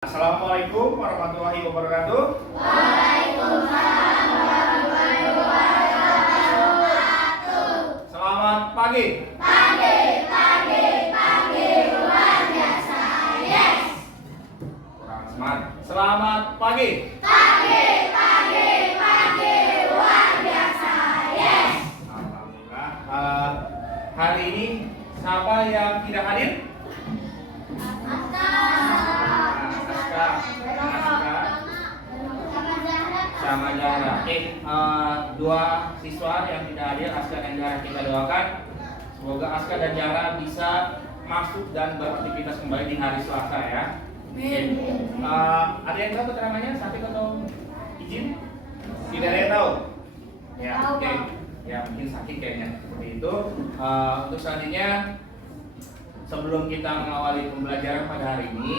Assalamualaikum warahmatullahi wabarakatuh. Waalaikumsalam warahmatullahi wabarakatuh. Selamat pagi. Pagi, luar biasa. Yes. Kurang semangat. Selamat pagi. Pagi, luar biasa. Yes. Alhamdulillah. Hari ini siapa yang tidak hadir? Sama Zahra. Oke, dua siswa yang tidak hadir, Aska dan Zahra, kita doakan semoga Aska dan Zahra bisa masuk dan beraktivitas kembali di hari Selasa ya. Ada yang tahu keterangannya sakit atau izin? Tidak ada yang tahu. Ya, oke. Ya mungkin sakit kayaknya seperti itu. Untuk selanjutnya, sebelum kita mengawali pembelajaran pada hari ini,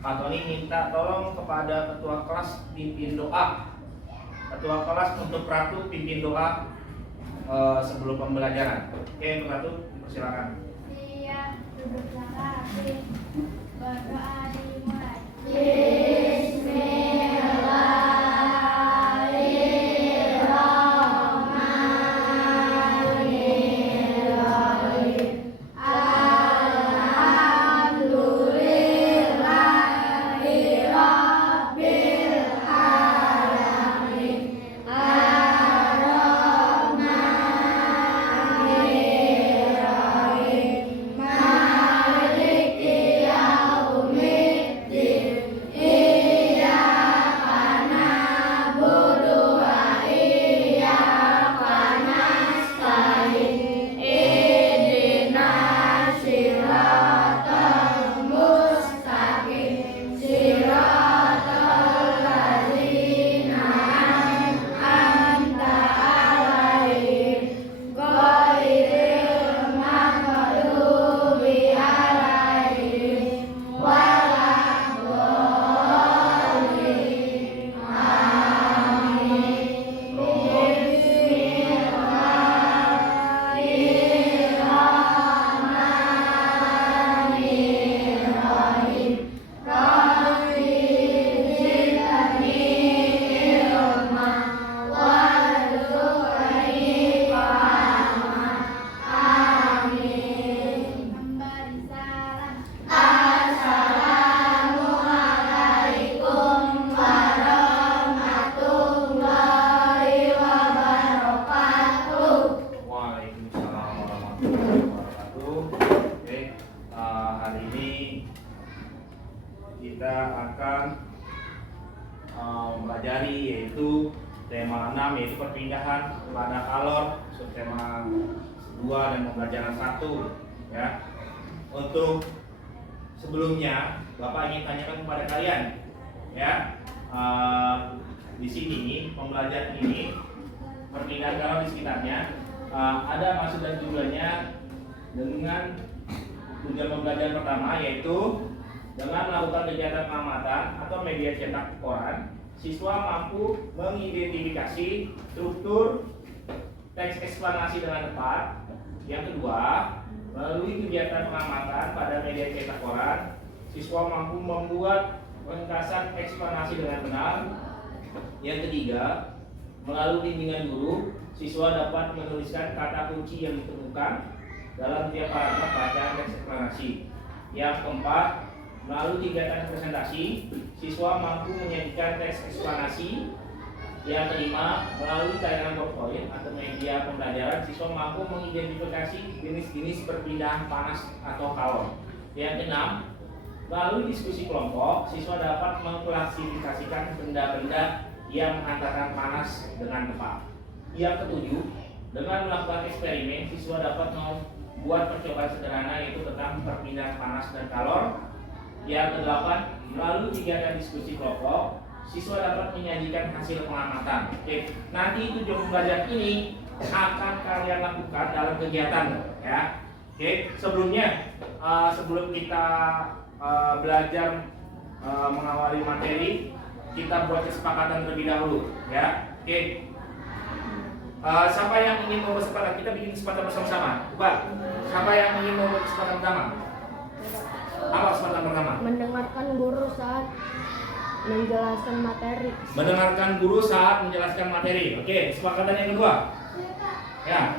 Pak Tony minta tolong kepada ketua kelas pimpin doa. Ketua kelas untuk Ratu pimpin doa sebelum pembelajaran. Oke, untuk Ratu dipersilakan. Siap, duduklah rapi. Berdoa dimulai. Kita akan mempelajari yaitu tema 6 yaitu perpindahan pada kalor, subtema 2 dan pembelajaran 1 ya. Untuk sebelumnya Bapak ingin tanyakan kepada kalian ya, di sini pembelajaran ini perpindahan kalor di sekitarnya ada maksud dan tujuannya dengan tujuan pembelajaran pertama yaitu dengan melakukan kegiatan pengamatan atau media cetak koran, siswa mampu mengidentifikasi struktur teks eksplanasi dengan tepat. Yang kedua, melalui kegiatan pengamatan pada media cetak koran, siswa mampu membuat ringkasan eksplanasi dengan benar. Yang ketiga, melalui bimbingan guru, siswa dapat menuliskan kata kunci yang ditemukan dalam tiap paragraf bacaan teks eksplanasi. Yang keempat, melalui kegiatan presentasi, siswa mampu menyajikan teks eksplanasi. Yang kelima, melalui tayangan PowerPoint atau media pembelajaran, siswa mampu mengidentifikasi jenis-jenis perpindahan panas atau kalor. Yang keenam, melalui diskusi kelompok, siswa dapat mengklasifikasikan benda-benda yang menghantarkan panas dengan tepat. Yang ketujuh, dengan melakukan eksperimen, siswa dapat membuat percobaan sederhana yaitu tentang perpindahan panas dan kalor. Yang kedelapan, melalui kegiatan diskusi kelompok, siswa dapat menyajikan hasil pengamatan. Oke, nanti tujuan pembelajaran ini akan kalian lakukan dalam kegiatan, ya. Oke, sebelumnya, sebelum kita belajar mengawali materi, kita buat kesepakatan terlebih dahulu, ya. Oke. Siapa yang ingin membuat kesepakatan? Kita bikin kesepakatan bersama-sama. Coba, siapa yang ingin membuat kesepakatan bersama? Apa kesempatan pertama? Mendengarkan guru saat menjelaskan materi. Mendengarkan guru saat menjelaskan materi. Oke, kesepakatan yang kedua. Ya.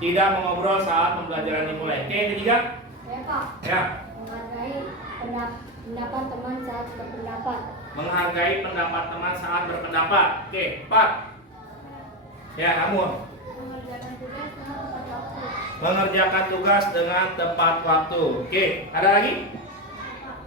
Tidak mengobrol saat pembelajaran dimulai. Oke, yang ketiga. Ya, Pak. Ya. Menghargai pendapat teman saat berpendapat. Menghargai pendapat teman saat berpendapat. Oke, 4. Ya, kamu. Mengerjakan tugas dengan tepat waktu. Oke, ada lagi?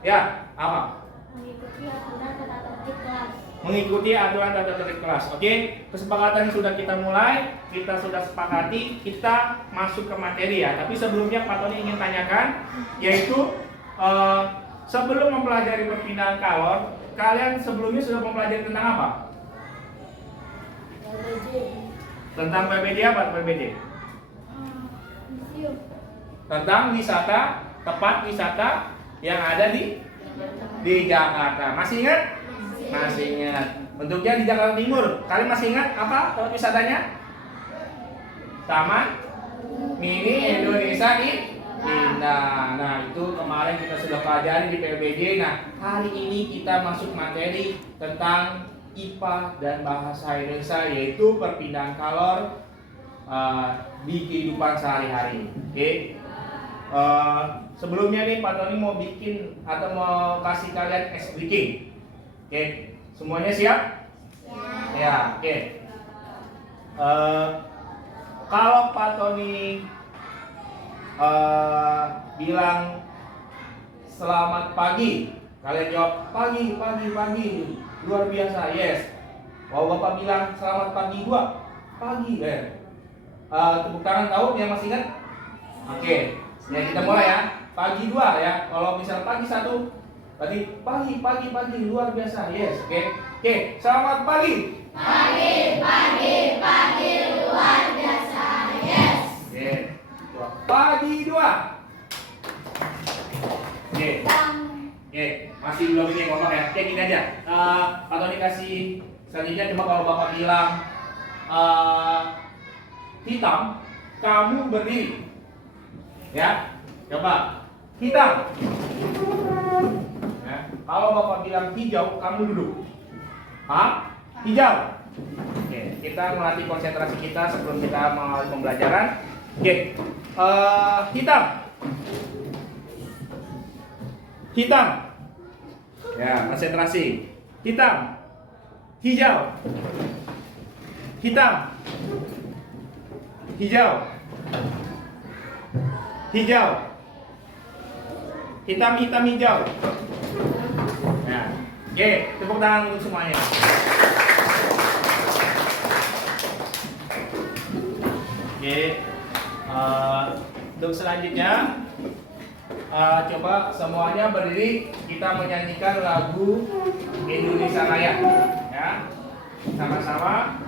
Ya, apa? Mengikuti aturan tata tertib kelas. Mengikuti aturan tata tertib kelas. Oke, kesepakatan sudah kita mulai, kita sudah sepakati, kita masuk ke materi ya. Tapi sebelumnya Pak Tony ingin tanyakan, yaitu sebelum mempelajari perpindahan kalor, kalian sebelumnya sudah mempelajari tentang apa? PBJ. Tentang PBD apa? PBD? Museum. Tentang wisata, tempat wisata yang ada di Jakarta. Masih ingat? Masih ingat. Bentuknya di Jakarta Timur. Kalian masih ingat apa tempat wisatanya? Taman Mini Indonesia Indah. Nah, itu kemarin kita sudah pelajari di PBJ. Nah, hari ini kita masuk materi tentang IPA dan bahasa Indonesia, yaitu perpindahan kalor di kehidupan sehari-hari. Oke. Sebelumnya nih Pak Tony mau bikin atau mau kasih kalian ice breaking. Oke. Semuanya siap? Ya, oke. Kalau Pak Tony bilang selamat pagi, kalian jawab pagi, luar biasa, yes. Kalau Bapak bilang selamat pagi 2, pagi, tepuk tangan tahu yang masih ingat? Oke, ya kita mulai ya. Pagi 2 ya. Kalau misal pagi 1, berarti pagi, luar biasa, yes. Oke, selamat pagi. Pagi, luar biasa, yes. Oke, pagi 2. Oke, masih belum ini ngomong ya. Oke, gini aja. Pak Tony kasih selanjutnya, coba kalau Bapak bilang hitam, kamu berdiri. Ya, coba hitam. Ya. Kalau Bapak bilang hijau, kamu duduk. Hijau. Oke, kita melatih konsentrasi kita sebelum kita mengawali pembelajaran. Oke, hitam. Hitam. Ya, konsentrasi. Hitam. Hijau. Hitam. Hijau. Hijau. Hitam, hijau. Nah, oke, tepuk tangan untuk semuanya. Oke, untuk selanjutnya coba semuanya berdiri, kita menyanyikan lagu Indonesia Raya, ya, sama-sama.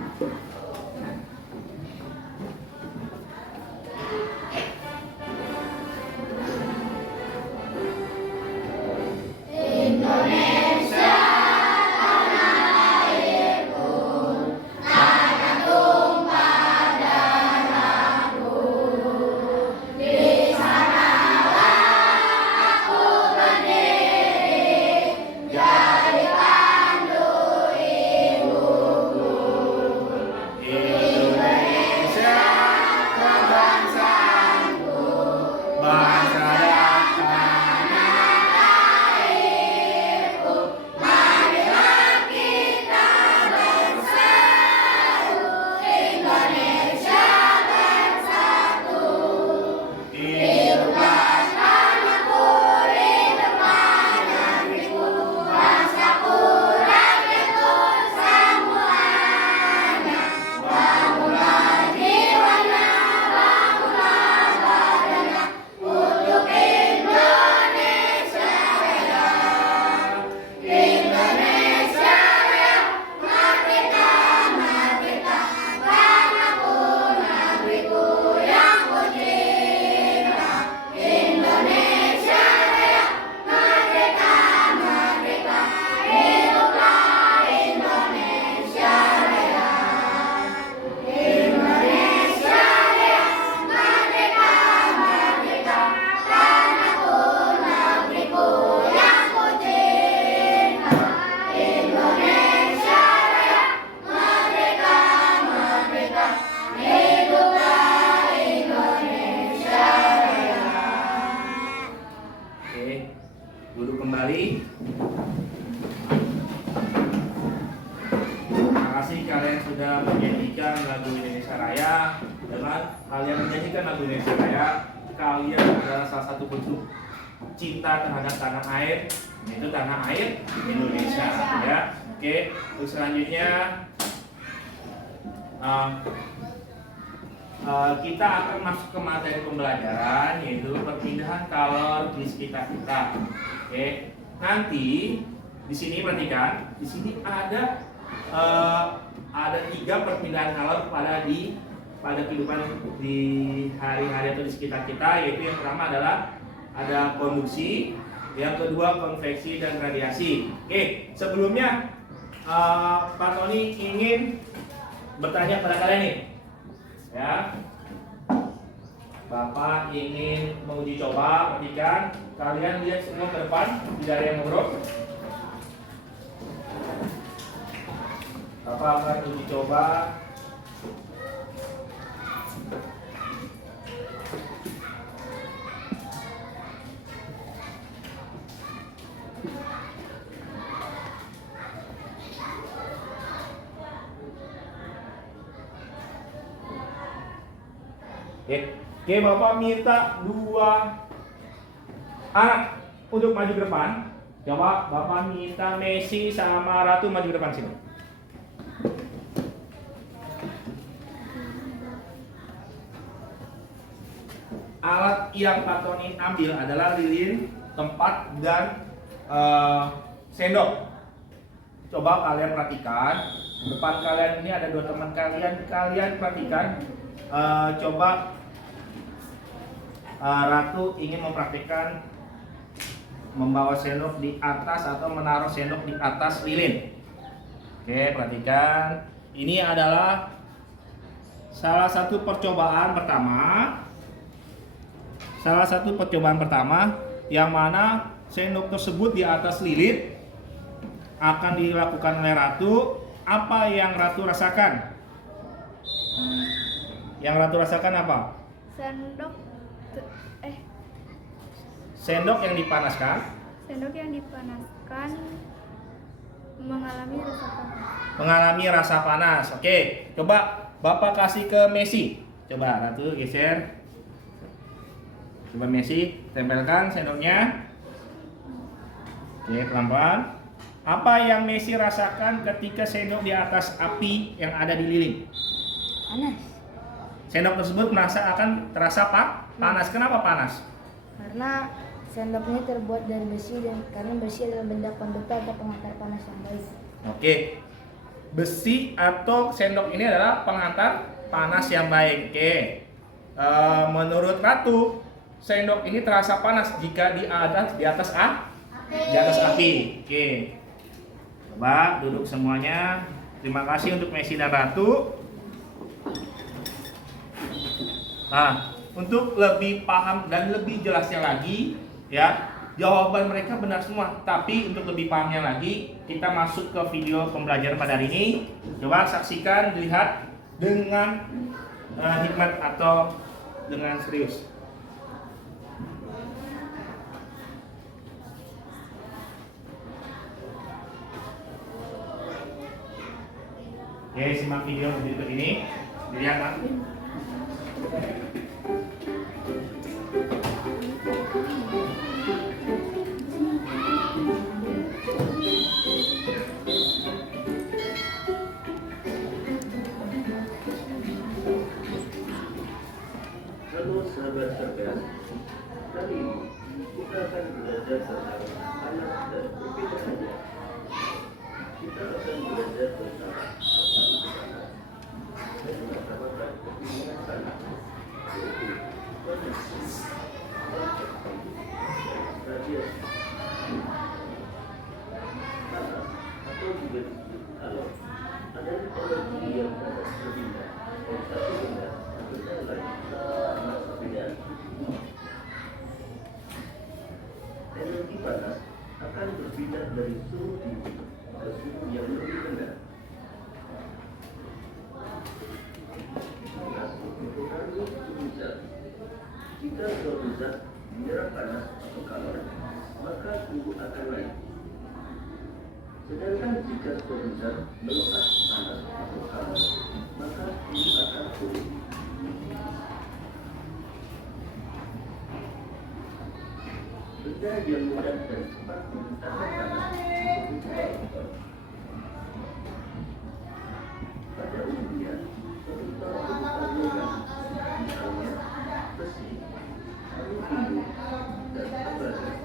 Oke, duduk kembali. Terima kasih kalian sudah menyanyikan lagu Indonesia Raya. Dengan kalian menyanyikan lagu Indonesia Raya, kalian adalah salah satu bentuk cinta terhadap tanah air, yaitu tanah air Indonesia. Ya, oke. Terus selanjutnya kita akan masuk ke materi pembelajaran, yaitu perpindahan kalor di sekitar kita. Oke, nanti di sini perhatikan, di sini ada 3 perpindahan kalor pada kehidupan di hari-hari atau di sekitar kita, yaitu yang pertama adalah ada konduksi, yang kedua konveksi dan radiasi. Oke, sebelumnya Pak Tony ingin bertanya pada kalian nih, ya. Bapak ingin menguji coba, perhatikan, kalian lihat semua ke depan, tidak ada yang ngobrol. Bapak akan uji coba. Oke, Bapak minta 2 anak untuk maju ke depan. Coba Bapak minta Messi sama Ratu maju ke depan sini. Alat yang Pak Tony ambil adalah lilin, tempat, dan sendok. Coba kalian perhatikan, depan kalian ini ada 2 teman kalian. Kalian perhatikan, coba Ratu ingin mempraktikkan membawa sendok di atas atau menaruh sendok di atas lilin. Oke, perhatikan. Ini adalah salah satu percobaan pertama yang mana sendok tersebut di atas lilin akan dilakukan oleh Ratu. Apa yang Ratu rasakan? Yang Ratu rasakan apa? Sendok yang dipanaskan mengalami rasa panas. Oke, coba Bapak kasih ke Messi. Coba Ratu geser. Coba Messi tempelkan sendoknya. Oke, pelan-pelan. Apa yang Messi rasakan ketika sendok di atas api yang ada di lilin? Panas. Sendok tersebut terasa panas. Kenapa panas? Karena sendok ini terbuat dari besi, dan karena besi adalah benda konduktor atau pengantar panas yang baik. Oke, besi atau sendok ini adalah pengantar panas yang baik. Oke, menurut Ratu, sendok ini terasa panas jika di atas api. Oke, coba duduk semuanya. Terima kasih untuk Messi dan Ratu. Nah, untuk lebih paham dan lebih jelasnya lagi, ya, jawaban mereka benar semua. Tapi untuk lebih pahamnya lagi, kita masuk ke video pembelajaran pada hari ini. Coba saksikan, dilihat dengan hikmat atau dengan serius. Oke, simak video berikut ini. Dilihat, Pak. Halo sahabat cerdas, kali ini kita akan belajar tentang anak dan perbedaannya. Kita akan belajar tentang tanah dan mengatakan perpindahan tanah, yaitu konveksi, radiasi. Tanah atau juga disebut kalor adalah energi yang dapat berpindah dari satu benda ke benda lain. Energi panas akan berpindah dari suhu tinggi ke suhu yang lebih rendah. Panas mempengaruhi suhu zat. Jika suatu zat menyerap panas atau kalor, suatu zat melepas panas atau hangat, maka ini akan turun. Benda yang mudah dan cepat memuntahkan panas disebut konduktor. Pada umumnya, konduktor berupa logam, misalnya besi, aluminium, dan tembaga.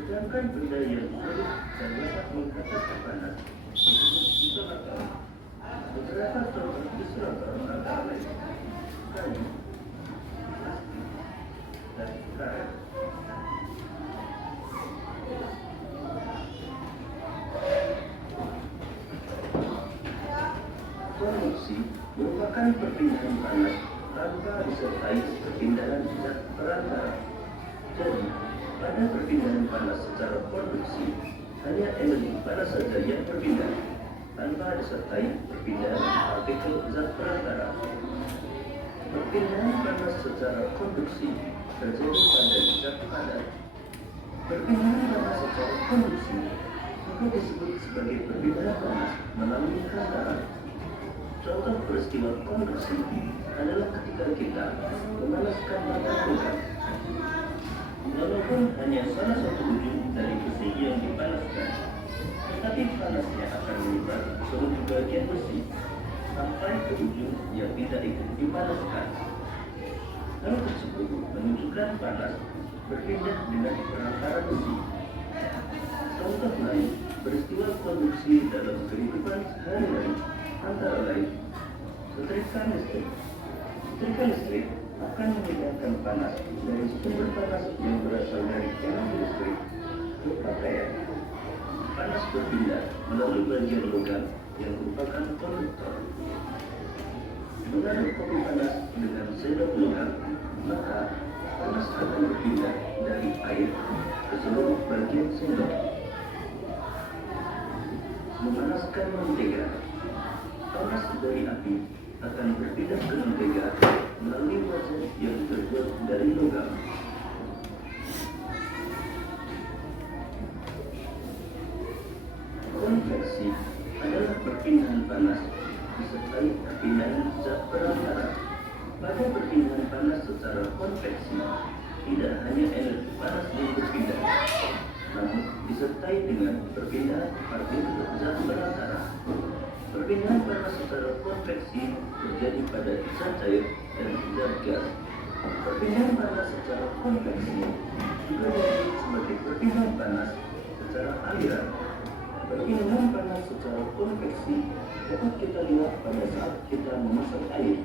Sedangkan benda yang sulit dan dapat menghantarkan panas disebut isolator. Beberapa contoh isolator antara lain kayu, plastik, dan karet. Konduksi merupakan perpindahan panas tanpa disertai perpindahan zat perantara. Jadi, pada perpindahan panas secara konduksi, hanya energi panas saja yang berpindah, tanpa disertai perpindahan partikel zat perantara. Perpindahan panas secara konduksi terjadi pada zat padat. Perpindahan panas secara konduksi juga disebut sebagai perpindahan panas melalui hantaran. Contoh peristiwa konduksi adalah ketika kita memanaskan batang logam. Walaupun hanya salah satu ujung dari besi yang dipanaskan, tetapi panasnya akan menyebar ke seluruh bagian besi sampai ke ujung yang tidak ikut dipanaskan. Hal tersebut menunjukkan panas berpindah dengan perantara besi. Contoh lain, peristiwa konduksi dalam kehidupan sehari-hari antara lain setrika listrik. Setrika listrik akan memindahkan panas dari sumber panas yang berasal dari energi listrik ke pakaian. Panas berpindah melalui bagian logam yang merupakan konduktor. Mengaduk kopi panas dengan sendok logam, maka panas akan berpindah dari air ke seluruh bagian sendok. Memanaskan mentega, panas dari api akan berpindah ke mentega melalui wajan yang terbuat dari logam. Konveksi adalah perpindahan panas disertai perpindahan zat perantara. Pada perpindahan panas secara konveksi, tidak hanya energi panas yang berpindah, namun disertai dengan perpindahan partikel zat perantara. Perpindahan panas secara konveksi terjadi pada zat cair dan zat gas. Perpindahan panas secara konveksi juga disebut sebagai perpindahan panas secara aliran. Perpindahan panas secara konveksi dapat kita lihat pada saat kita memasak air.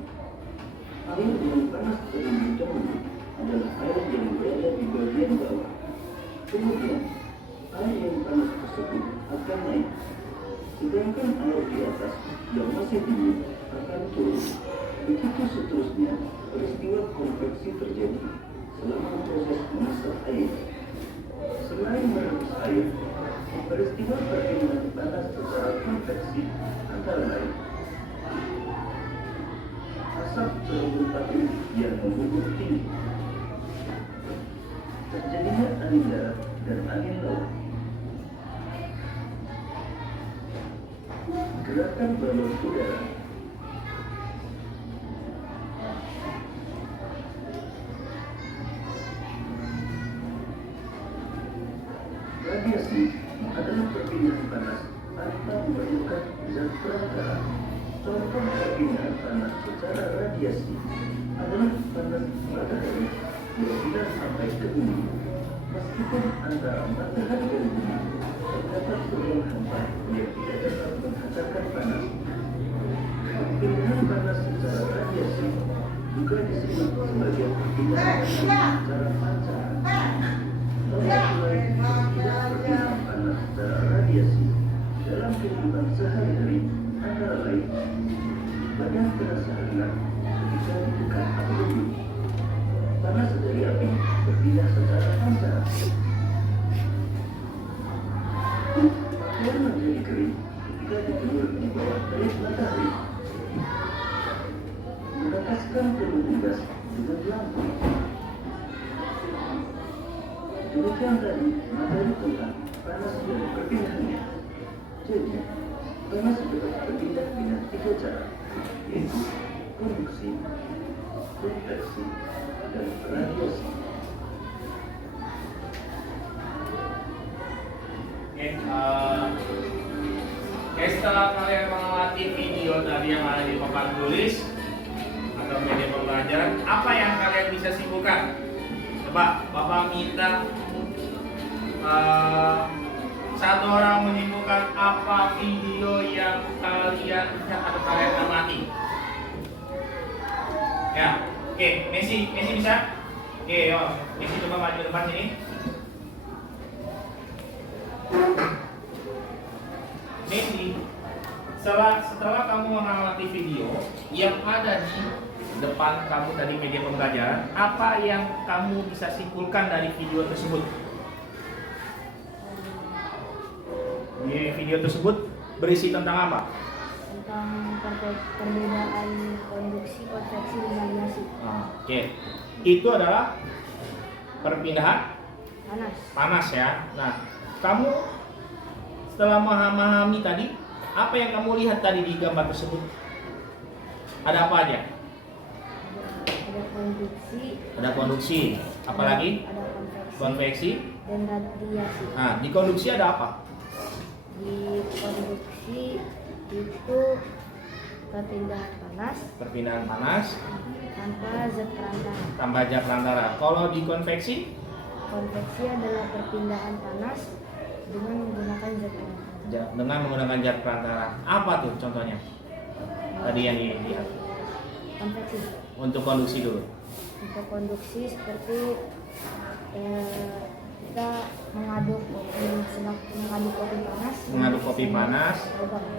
Air yang panas terlebih dahulu adalah air yang berada di bagian bawah. Kemudian, air yang panas tersebut akan naik. Sedangkan air di atas yang masih dingin akan turun. Begitu seterusnya, peristiwa konveksi terjadi selama proses memasak air. Selain merebus air, peristiwa perpindahan panas secara konveksi antara lain asap seluruh api yang membumbung tinggi, terjadinya angin darat dan angin laut, gerakan balon udara, radiasi adalah perpindahan panas tanpa memerlukan zat perantara. Contoh perpindahan panas secara radiasi adalah panas matahari berpindah sampai ke bumi. Meskipun antara matahari dan bumi terdapat ruang hampa yang tidak dapat menghantarkan panas, perpindahan panas secara radiasi juga disebut sebagai perpindahan panas secara pancaran. Contoh lain perpindahan panas secara radiasi dalam kehidupan sehari-hari antara lain pada terasa hangat ketika di dekat api unggun. Panas dari api berpindah secara pancaran. Pakaian menjadi kering ketika dijemur di bawah terik matahari. Meneteskan telur gas dengan lampu. Demikian tadi materi tentang panas dan perpindahannya. Jadi, panas dapat berpindah dengan 3 cara, yaitu konduksi, konveksi, dan radiasi. Oke, setelah kalian mengamati video tadi yang ada di papan tulis atau media pembelajaran, apa yang kalian bisa simpulkan? Coba Bapak minta satu orang menyimpulkan apa video yang kalian lihat atau kalian amati. Ya, oke, Messi bisa? Oke, Messi coba maju ke depan sini. Messi, setelah kamu mengamati video yang ada di depan kamu tadi media pembelajaran, apa yang kamu bisa simpulkan dari video tersebut? Di video tersebut berisi tentang apa? Tentang perbedaan konduksi, konveksi, dan radiasi. Oke, itu adalah perpindahan Panas. ya. Nah, kamu setelah memahami tadi, apa yang kamu lihat tadi di gambar tersebut? Ada apa aja? Ada konduksi, apalagi? Ada Konveksi. dan radiasi. Nah, di konduksi ada apa? Di konduksi itu perpindahan panas tanpa zat perantara. Kalau di konveksi adalah perpindahan panas dengan menggunakan zat perantara. Apa tuh contohnya? Tadi yang dilihat. Konveksi. Untuk konduksi dulu. Untuk konduksi seperti kita mengaduk kopi panas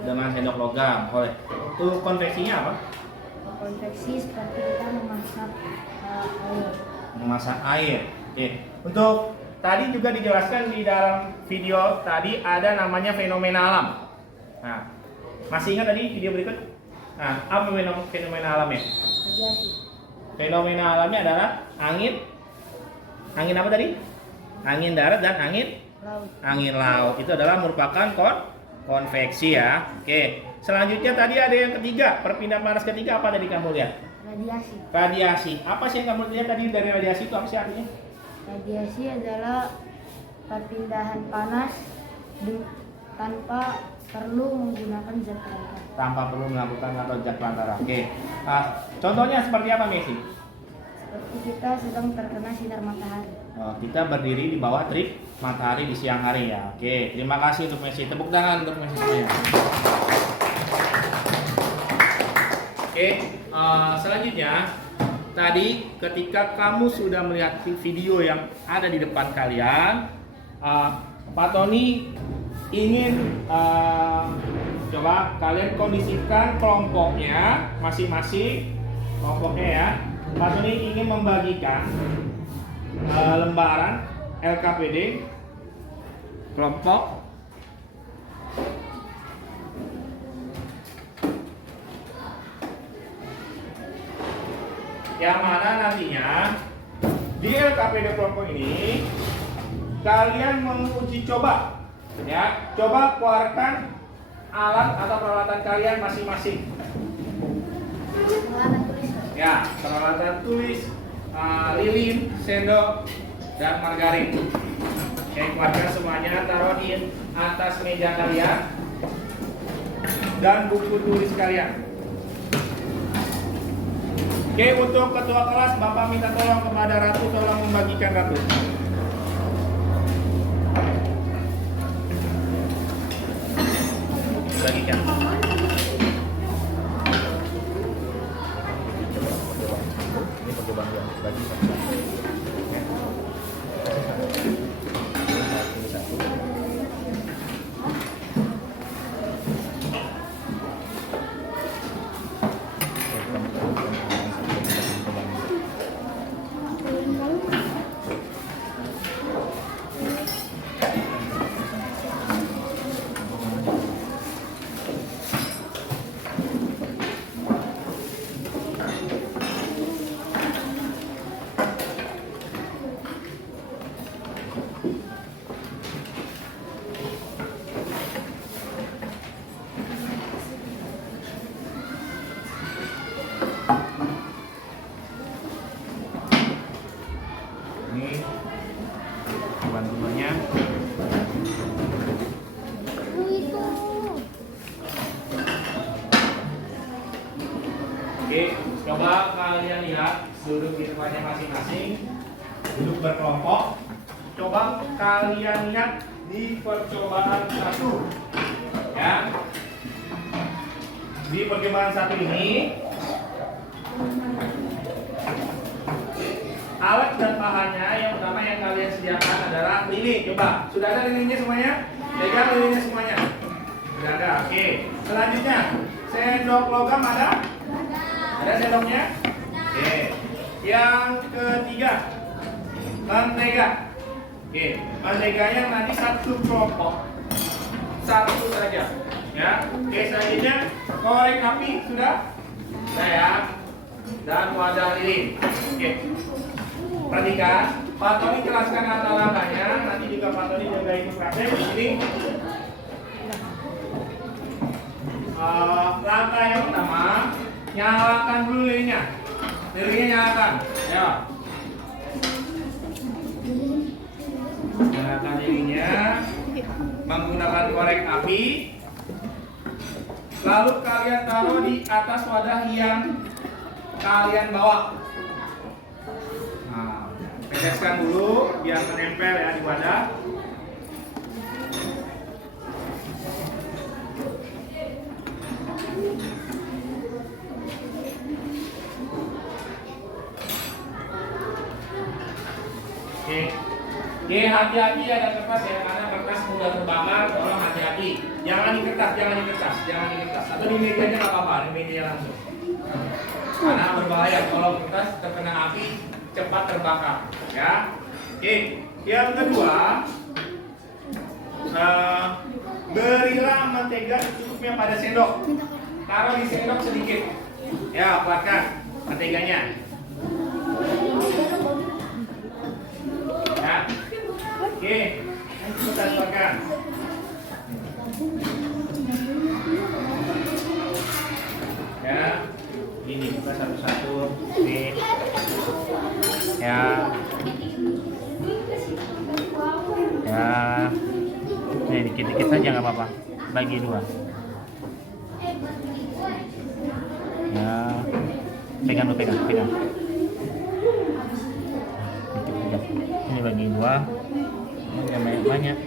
dengan sendok logam. Itu konveksinya apa? Konveksi seperti kita Memasak air. Oke. Untuk tadi juga dijelaskan di dalam video tadi ada namanya fenomena alam. Nah, masih ingat tadi video berikut? Nah, apa fenomena alamnya? radiasi. Fenomena alamnya adalah angin apa tadi? Angin darat dan angin laut. Itu adalah merupakan konveksi ya. Oke. Selanjutnya tadi ada yang ketiga, perpindahan panas ketiga, apa tadi kamu lihat? Radiasi. Apa sih yang kamu lihat tadi dari radiasi itu, apa sih artinya? Radiasi adalah perpindahan panas tanpa perlu menggunakan zat perantara. Tanpa perlu melakukan atau zat perantara. Oke. Nah, contohnya seperti apa, Messi? Seperti kita sedang terkena sinar matahari. Kita berdiri di bawah terik matahari di siang hari ya. Oke, terima kasih untuk Messi. Tepuk tangan untuk Messi semuanya. Oke, selanjutnya tadi ketika kamu sudah melihat video yang ada di depan kalian, Pak Tony ingin coba kalian kondisikan kelompoknya masing-masing kelompoknya ya. Pak Tony ingin membagikan lembaran LKPD kelompok yang mana nantinya di LKPD kelompok ini kalian menguji coba ya, coba keluarkan alat atau peralatan kalian masing-masing ya, peralatan tulis, lilin, sendok, dan margarin. Oke, keluarkan semuanya, taruh di atas meja kalian dan buku tulis kalian. Oke, untuk ketua kelas, Bapak minta tolong kepada Ratu, tolong membagikan Ratu. Bagikan. Ini percobaan yang bagi. duduk di tempatnya masing-masing, duduk berkelompok. Coba kalian lihat di percobaan 1, ya. Di percobaan 1 ini, alat dan bahannya yang pertama yang kalian sediakan adalah lilin. Coba, sudah ada lilinnya semuanya? Pegang lilinnya semuanya. Sudah ada. Oke. Selanjutnya, sendok logam ada? Ada sendoknya? Oke. Yang ketiga, mentega. Oke, menteganya nanti satu kelompok, satu saja. Ya. Oke, selanjutnya korek api sudah? Sudah ya. Dan wadah lilin. Oke. Perhatikan, Pak Tony jelaskan langkah-langkahnya. Nanti juga Pak Tony juga ikut praktek di sini. Langkah yang pertama, nyalakan dulu lilinnya. Lilinnya nyalakan. Ya. Nyalakan lilinnya menggunakan korek api. Lalu kalian taruh di atas wadah yang kalian bawa. Nah, pedeskan dulu biar menempel ya di wadah. Oke. Oke, hati-hati ada kertas ya, karena kertas mudah terbakar, tolong hati-hati. Jangan di kertas, jangan di kertas, jangan di kertas. Atau di mejanya nggak apa-apa, di meja langsung. Karena berbahaya kalau kertas terkena api cepat terbakar, ya. Oke, yang kedua, berilah mentega secukupnya pada sendok. Taruh di sendok sedikit. Ya, buatkan menteganya. Ya. Oke, kita buatkan. Ya, ini buka satu-satu. Nih. Ya. Ya. Nih dikit-dikit saja nggak apa-apa. Bagi 2. Ya. Pegang dulu, pegang. Ini bagi 2. Yang banyak-banyak.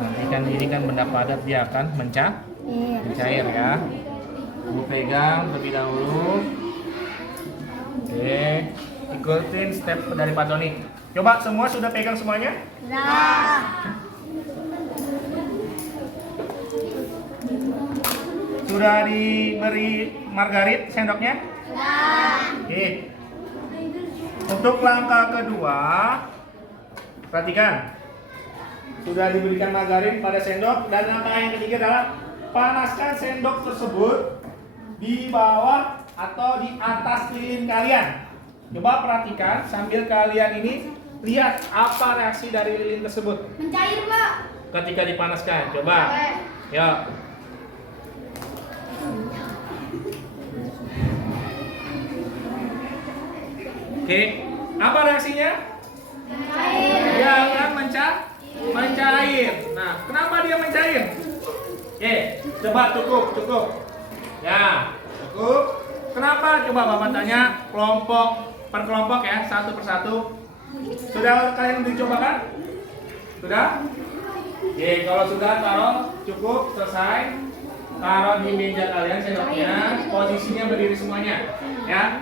Nanti kan ini kan benda padat dia akan mencair ya. Ibu pegang terlebih dahulu. Oke, ikutin step dari Pak Tony. Coba semua sudah pegang semuanya? Sudah. Sudah diberi margarin sendoknya? Sudah. Oke. Untuk langkah kedua, perhatikan. Sudah diberikan margarin pada sendok, dan langkah yang ketiga adalah panaskan sendok tersebut di bawah atau di atas lilin kalian. Coba perhatikan sambil kalian ini lihat apa reaksi dari lilin tersebut Mencair, Pak. ketika dipanaskan. Coba. Yuk. Oke, apa reaksinya? Dia akan mencair. Nah, kenapa dia mencair? Oke, coba cukup. Ya, cukup. Kenapa? Coba Bapak tanya kelompok per kelompok ya, satu persatu. Sudah kalian dicoba kan? Sudah? Oke, kalau sudah taruh cukup, selesai. Taruh di meja kalian sendoknya, posisinya berdiri semuanya, ya.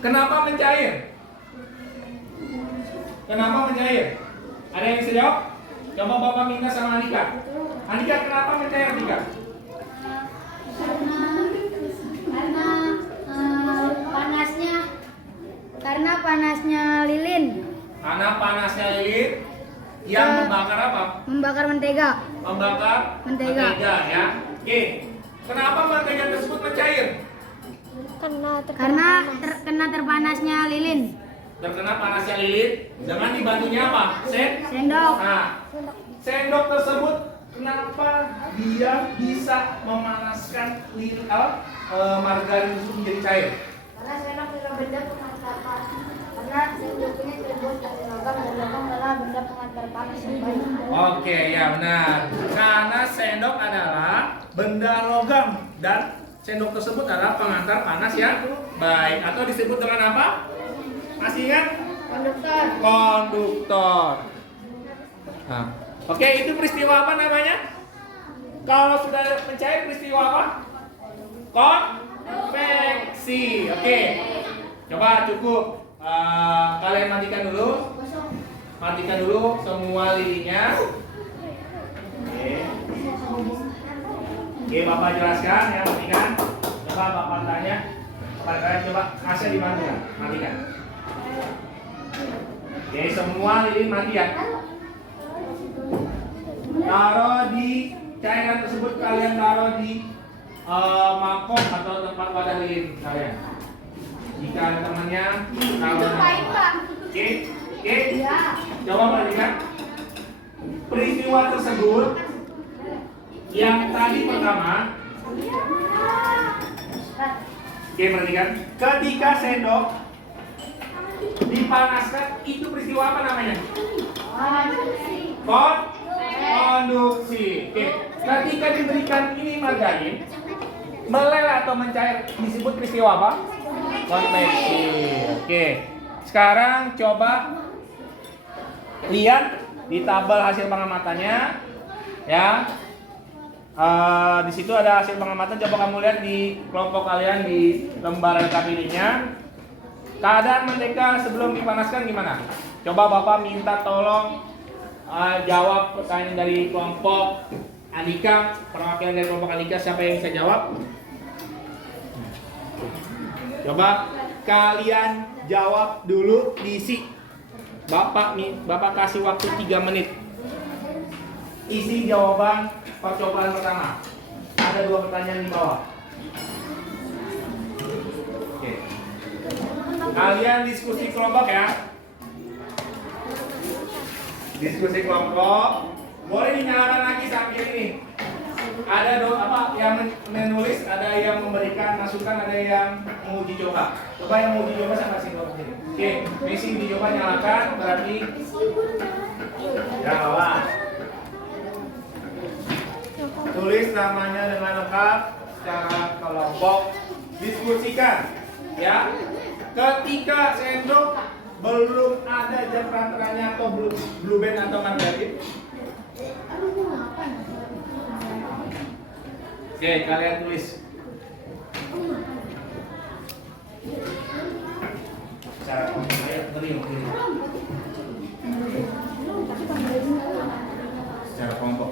Kenapa mencair? Kenapa mencair? Ada yang bisa jawab? Coba Bapak minta sama Andika. Andika, kenapa mencair, Andika? Karena panasnya lilin. Karena panasnya lilin yang membakar apa? Membakar mentega. Membakar Mentega. ya. Oke. Kenapa mentega tersebut mencair? Karena terkena terpanasnya lilin. Terkena panasnya lilin dengan dibantunya apa? Sendok. Nah, sendok tersebut kenapa dia bisa memanaskan lilin margarin itu menjadi cair? Karena sendok adalah benda pengantar panas. Karena sendok ini terbuat dari logam dan logam adalah benda pengantar panas yang baik. Oke, ya benar. Karena sendok adalah benda logam dan sendok tersebut adalah pengantar panas yang baik atau disebut dengan apa? Masih ingat? Konduktor. Konduktor. Nah, oke, itu peristiwa apa namanya? Kalau sudah mencair peristiwa apa? Konveksi. Oke. Coba cukup. Kalian matikan dulu. Matikan dulu semua lilinnya. Oke, Bapak jelaskan ya, matikan. Coba Bapak tanya. Kalian coba kasih di mana? Matikan. Oke, semua lilin mati ya. Taruh di cairan tersebut, kalian taruh di mangkok atau tempat wadah lilin kalian. Jika ada temannya, taruh. Oke, oke. Coba perhatikan peristiwa tersebut. Yang tadi pertama. Oke, perhatikan. Ketika sendok dipanaskan, itu peristiwa apa namanya? Konduksi. Oke. Ketika diberikan ini margarin, meleleh atau mencair, disebut peristiwa apa? Konveksi. Oke. Sekarang coba lihat di tabel hasil pengamatannya, ya. Di situ ada hasil pengamatan. Coba kamu lihat di kelompok kalian di lembaran kapilinya. Keadaan mentega sebelum dipanaskan gimana? Coba Bapak minta tolong jawab pertanyaan dari kelompok Andika, perwakilan dari kelompok Andika, siapa yang bisa jawab? Coba kalian jawab dulu, diisi. Bapak kasih waktu 3 menit. Isi jawaban percobaan pertama. Ada 2 pertanyaan di bawah. Oke. Kalian diskusi kelompok ya. Diskusi kelompok. Boleh dinyalakan lagi sambil ini. Ada apa yang menulis, ada yang memberikan masukan, ada yang menguji coba. Coba yang menguji coba saya kasih kelompok ini. Oke, misi dicoba nyalakan, berarti jawab. Tulis namanya dengan lengkap secara kelompok. Diskusikan, ya. Ketika sendok belum ada jam ranteranya atau blue band atau margarin. Oke, kalian tulis. Secara kelompok.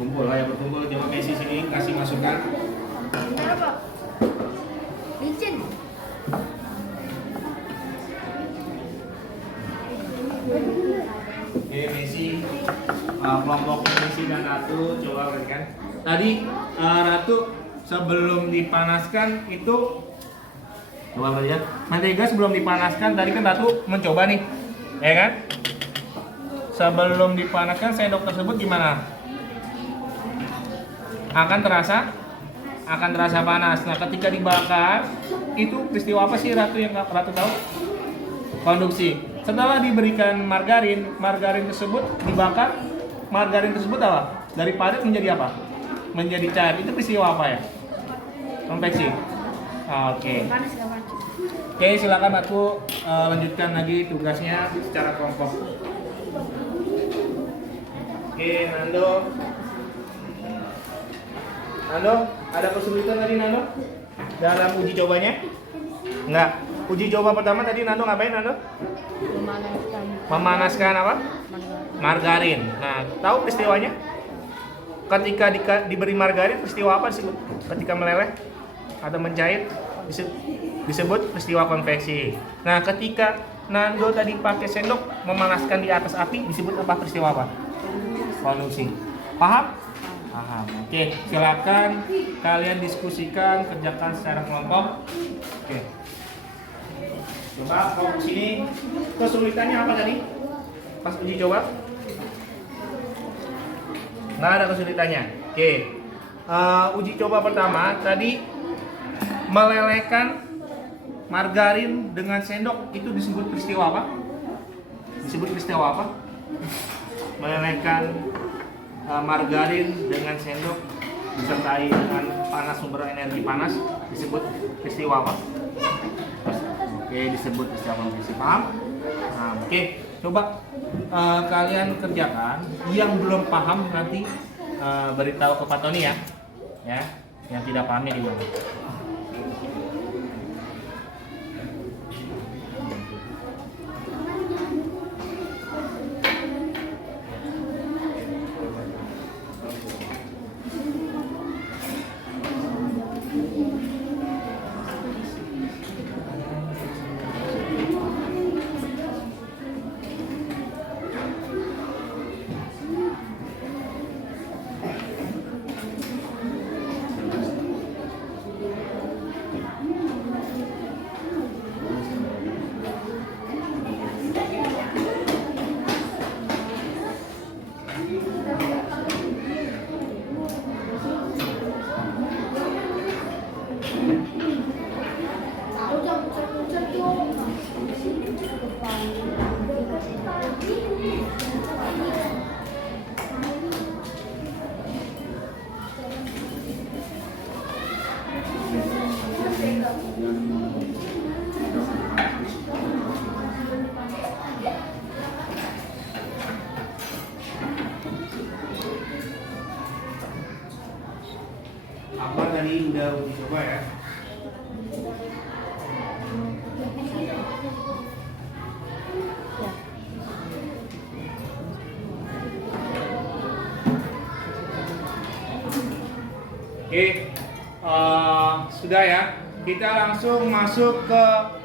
Kumpul, ayo berkumpul. Coba Messi sini kasih masukan. Licin. Oke, Messi, kelompok Messi dan Ratu, coba perhatikan. Tadi Ratu sebelum dipanaskan itu, coba lihat. Mentega sebelum dipanaskan, tadi kan Ratu mencoba nih, ya kan? Sebelum dipanaskan sendok tersebut gimana? Akan terasa panas. Nah, ketika dibakar, itu peristiwa apa sih Ratu yang Ratu tahu? Konduksi. Setelah diberikan margarin tersebut dibakar, margarin tersebut apa? Dari padat menjadi apa? Menjadi cair. Itu peristiwa apa ya? Konveksi. Oke. Oke, silakan aku lanjutkan lagi tugasnya secara kelompok. Oke, Nando, ada kesulitan tadi Nando dalam uji cobanya? Enggak. Uji coba pertama tadi Nando ngapain Nando? Memanaskan apa? Margarin. Nah, tahu peristiwanya? Ketika diberi margarin, peristiwa apa disebut? Ketika meleleh atau mencair disebut peristiwa konveksi. Nah, ketika Nando tadi pakai sendok memanaskan di atas api disebut apa, peristiwa apa? Konduksi. Paham? Paham. Oke, silakan kalian diskusikan, kerjakan secara kelompok. Oke. Coba kalau sini kesulitannya apa tadi? Pas uji coba? Nggak ada kesulitannya. Oke. Uji coba pertama tadi melelehkan margarin dengan sendok, itu disebut peristiwa apa? Disebut peristiwa apa? Melelehkan margarin dengan sendok disertai dengan panas, sumber energi panas disebut peristiwa apa? Oke, disebut peristiwa konveksi. Paham? Nah, oke, coba kalian kerjakan. Yang belum paham nanti beritahu ke Pak Tony ya. Ya, yang tidak pahamnya di mana. Apa tadi udah uji coba ya? Oke, sudah ya. Kita langsung masuk ke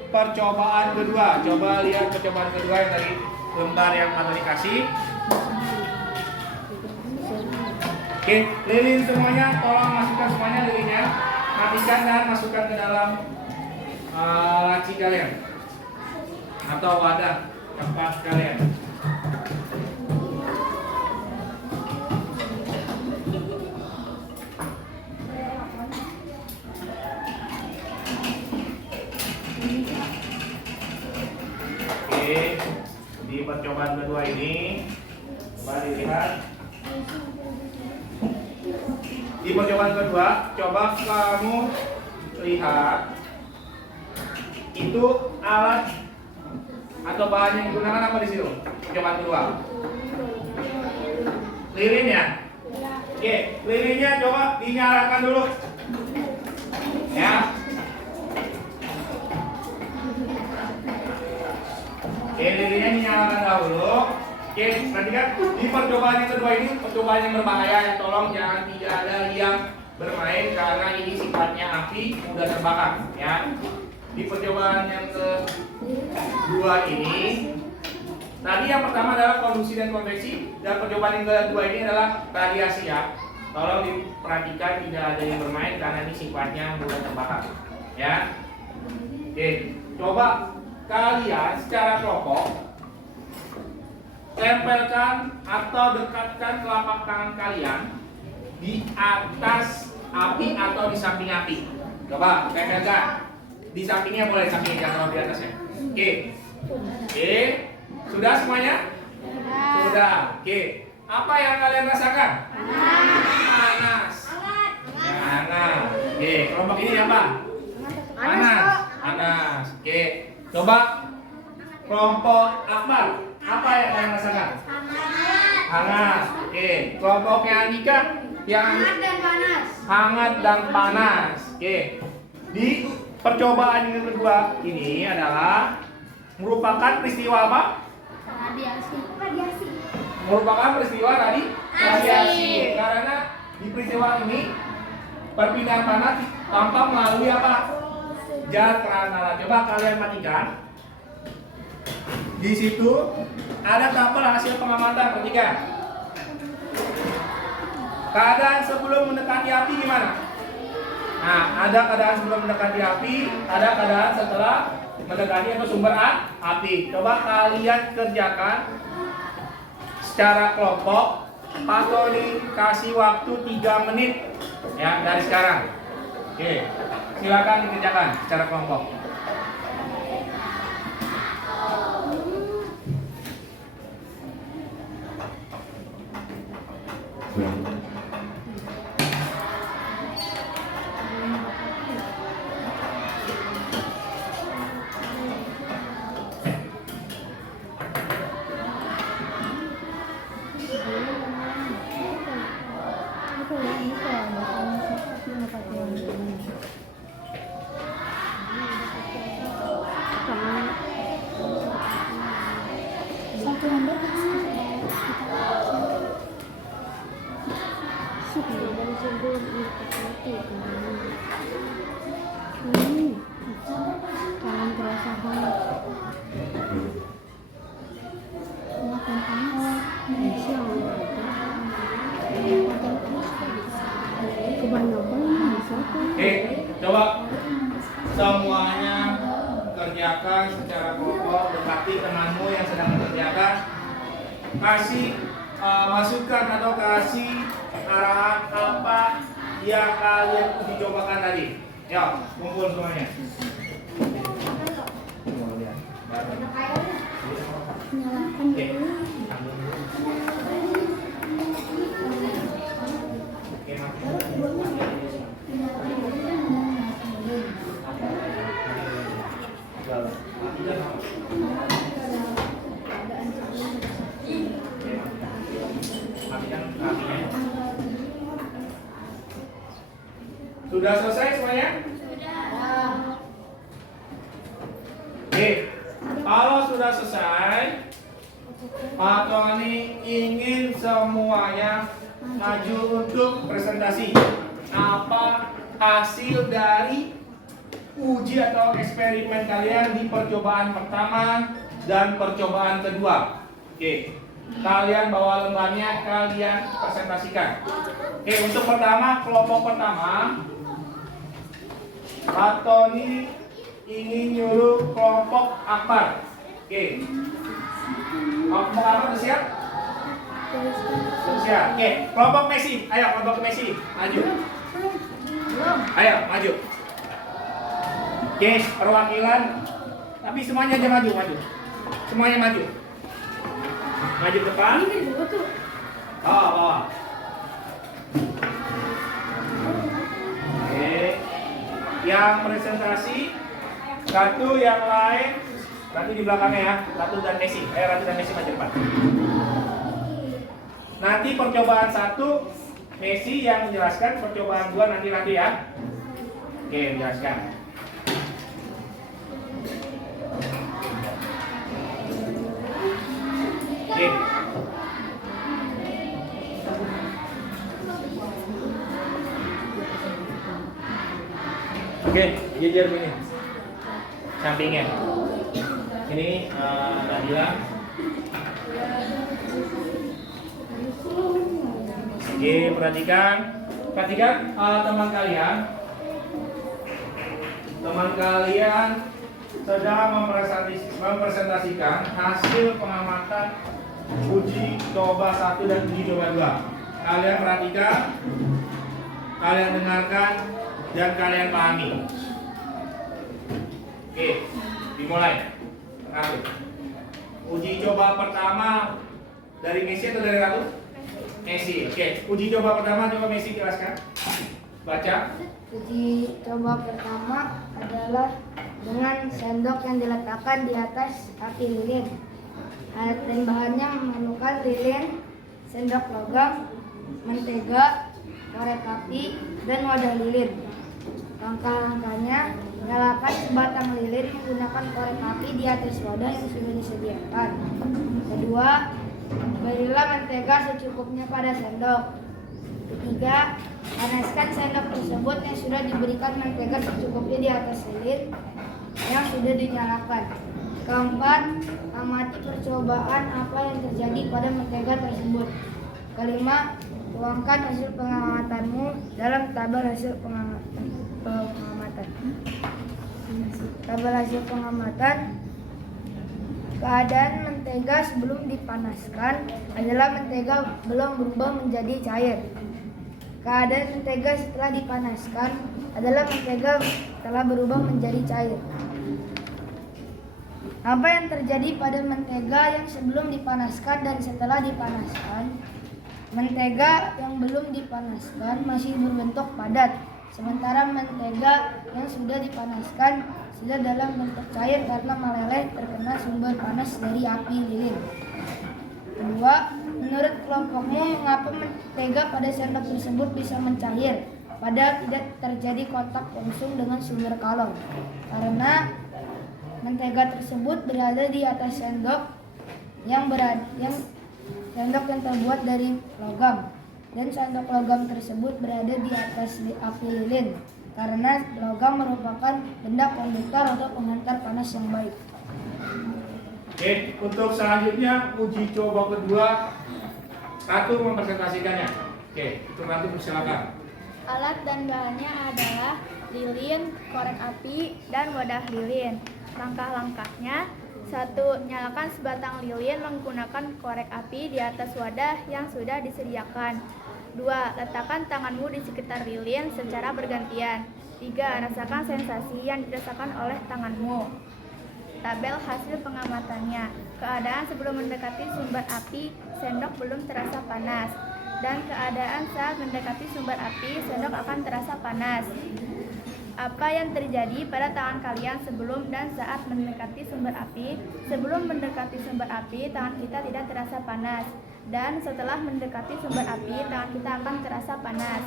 percobaan kedua. Coba lihat percobaan kedua yang dari lembar yang Pak dikasih. Oke, lilin semuanya, tolong masukkan semuanya lilinnya. Matikan dan masukkan ke dalam laci kalian atau wadah tempat kalian. Oke, di percobaan kedua ini coba dilihat. Di percobaan kedua, coba kamu lihat itu alat atau bahan yang digunakan apa di situ? Percobaan kedua. Lilin ya? Oke, lilinnya coba dinyalakan dulu. Ya. Oke, lilinnya dinyalakan dahulu. Oke, perhatikan di percobaan yang kedua ini percobaan yang berbahaya, yang tolong jangan tidak ada yang bermain karena ini sifatnya api mudah terbakar ya. Di percobaan yang kedua ini tadi yang pertama adalah konduksi dan konveksi, dan percobaan yang kedua ini adalah radiasi ya. Tolong diperhatikan tidak ada yang bermain karena ini sifatnya mudah terbakar ya. Oke, coba kalian secara kelompok tempelkan atau dekatkan telapak tangan kalian di atas api atau di samping api. Coba tempelkan. Di sampingnya boleh, sampingnya jangan terlalu di atasnya. Oke. Oke. Sudah semuanya? Sudah. Oke. Apa yang kalian rasakan? Panas. Panas. Oke. Kelompok ini apa? Panas. Panas. Oke. Coba kelompok Akbar. Apa yang kalian rasakan? Hangat. Oke. Kelompoknya Andika yang Hangat dan panas. hangat dan panas. Oke. Di percobaan yang kedua ini adalah merupakan peristiwa apa? Radiasi. Merupakan peristiwa radiasi. Karena di peristiwa ini perpindahan panas tampak melalui apa? Jar pranala. Coba kalian matikan. Di situ ada tabel hasil pengamatan. Perhatikan. Keadaan sebelum mendekati api gimana? Nah, ada keadaan sebelum mendekati api, ada keadaan setelah mendekati atau sumber api. Coba kalian kerjakan secara kelompok. Pak Tony kasih waktu 3 menit ya dari sekarang. Oke, silakan dikerjakan secara kelompok. Satu lembar jangan terasa banget. Makan panas, kebanyakan bisa kan? Oke, coba semuanya kerjakan secara kelompok. Dekati temanmu yang sedang mengerjakan. Kasih masukan atau kasih arahan apa yang kalian uji cobakan tadi. Ya, kumpul semuanya. Nyalakan Oke. dulu. Oke, Mak. Sudah selesai semuanya? Oke, kalau sudah selesai, Pak Tony ingin semuanya maju untuk presentasi. Apa hasil dari uji atau eksperimen kalian di percobaan pertama dan percobaan kedua? Oke, kalian bawa lembarnya, kalian presentasikan. Oke, untuk pertama, kelompok pertama, Pak Tony ingin nyuruh kelompok Akbar. Oke, kelompok Akbar udah siap? Sudah siap. Oke, kelompok Messi, ayo kelompok Messi, maju. Ayo, maju. Oke, perwakilan, tapi semuanya aja maju. Semuanya maju. Maju ke depan. Bawah. Oke. Yang presentasi satu, yang lain Ratu di belakangnya ya. Ratu dan Messi. Ratu dan Messi maju depan. Nanti percobaan 1 Messi yang menjelaskan, percobaan 2 nanti Ratu ya. Oke, menjelaskan. Oke. Oke, jejer begini. Sampingnya. Ini Nabila. Oke, perhatikan teman kalian. Teman kalian sedang mempresentasikan hasil pengamatan uji coba 1 dan uji coba 2. Kalian perhatikan, kalian dengarkan, dan kalian pahami. Oke, dimulai. Ratu. Uji coba pertama dari Messi atau dari Ratu? Messi. Oke, uji coba pertama coba Messi jelaskan. Baca. Uji coba pertama adalah dengan sendok yang diletakkan di atas api lilin. Alat dan bahannya memerlukan lilin, sendok logam, mentega, korek api, dan wadah lilin. Langkah-langkahnya: nyalakan sebatang lilin menggunakan korek api di atas wadah yang sudah disediakan. Kedua, berilah mentega secukupnya pada sendok. Ketiga, panaskan sendok tersebut yang sudah diberikan mentega secukupnya di atas lilin yang sudah dinyalakan. Keempat, amati percobaan apa yang terjadi pada mentega tersebut. Kelima, tuangkan hasil pengamatanmu dalam tabel hasil pengamatan. Tabel hasil pengamatan. Keadaan mentega sebelum dipanaskan adalah mentega belum berubah menjadi cair. Keadaan mentega setelah dipanaskan adalah mentega telah berubah menjadi cair. Apa yang terjadi pada mentega yang sebelum dipanaskan dan setelah dipanaskan? Mentega yang belum dipanaskan masih berbentuk padat, sementara mentega yang sudah dipanaskan sudah dalam bentuk cair karena meleleh terkena sumber panas dari api lilin. Kedua, Menurut kelompokmu, mengapa mentega pada sendok tersebut bisa mencair, padahal tidak terjadi kontak langsung dengan sumber kalor? Karena mentega tersebut berada di atas sendok yang sendok yang terbuat dari logam, dan sendok logam tersebut berada di atas api lilin. Karena logam merupakan benda konduktor atau pengantar panas yang baik. Oke, untuk selanjutnya uji coba kedua, Ratu mempresentasikannya. Oke, untuk Ratu silakan. Alat dan bahannya adalah lilin, korek api, dan wadah lilin. Langkah-langkahnya: 1. Nyalakan sebatang lilin menggunakan korek api di atas wadah yang sudah disediakan. 2. Letakkan tanganmu di sekitar lilin secara bergantian. 3. Rasakan sensasi yang dirasakan oleh tanganmu. Tabel hasil pengamatannya. Keadaan sebelum mendekati sumber api, sendok belum terasa panas. Dan keadaan saat mendekati sumber api, sendok akan terasa panas. Apa yang terjadi pada tangan kalian sebelum dan saat mendekati sumber api? Sebelum mendekati sumber api, tangan kita tidak terasa panas. Dan setelah mendekati sumber api, tangan kita akan terasa panas.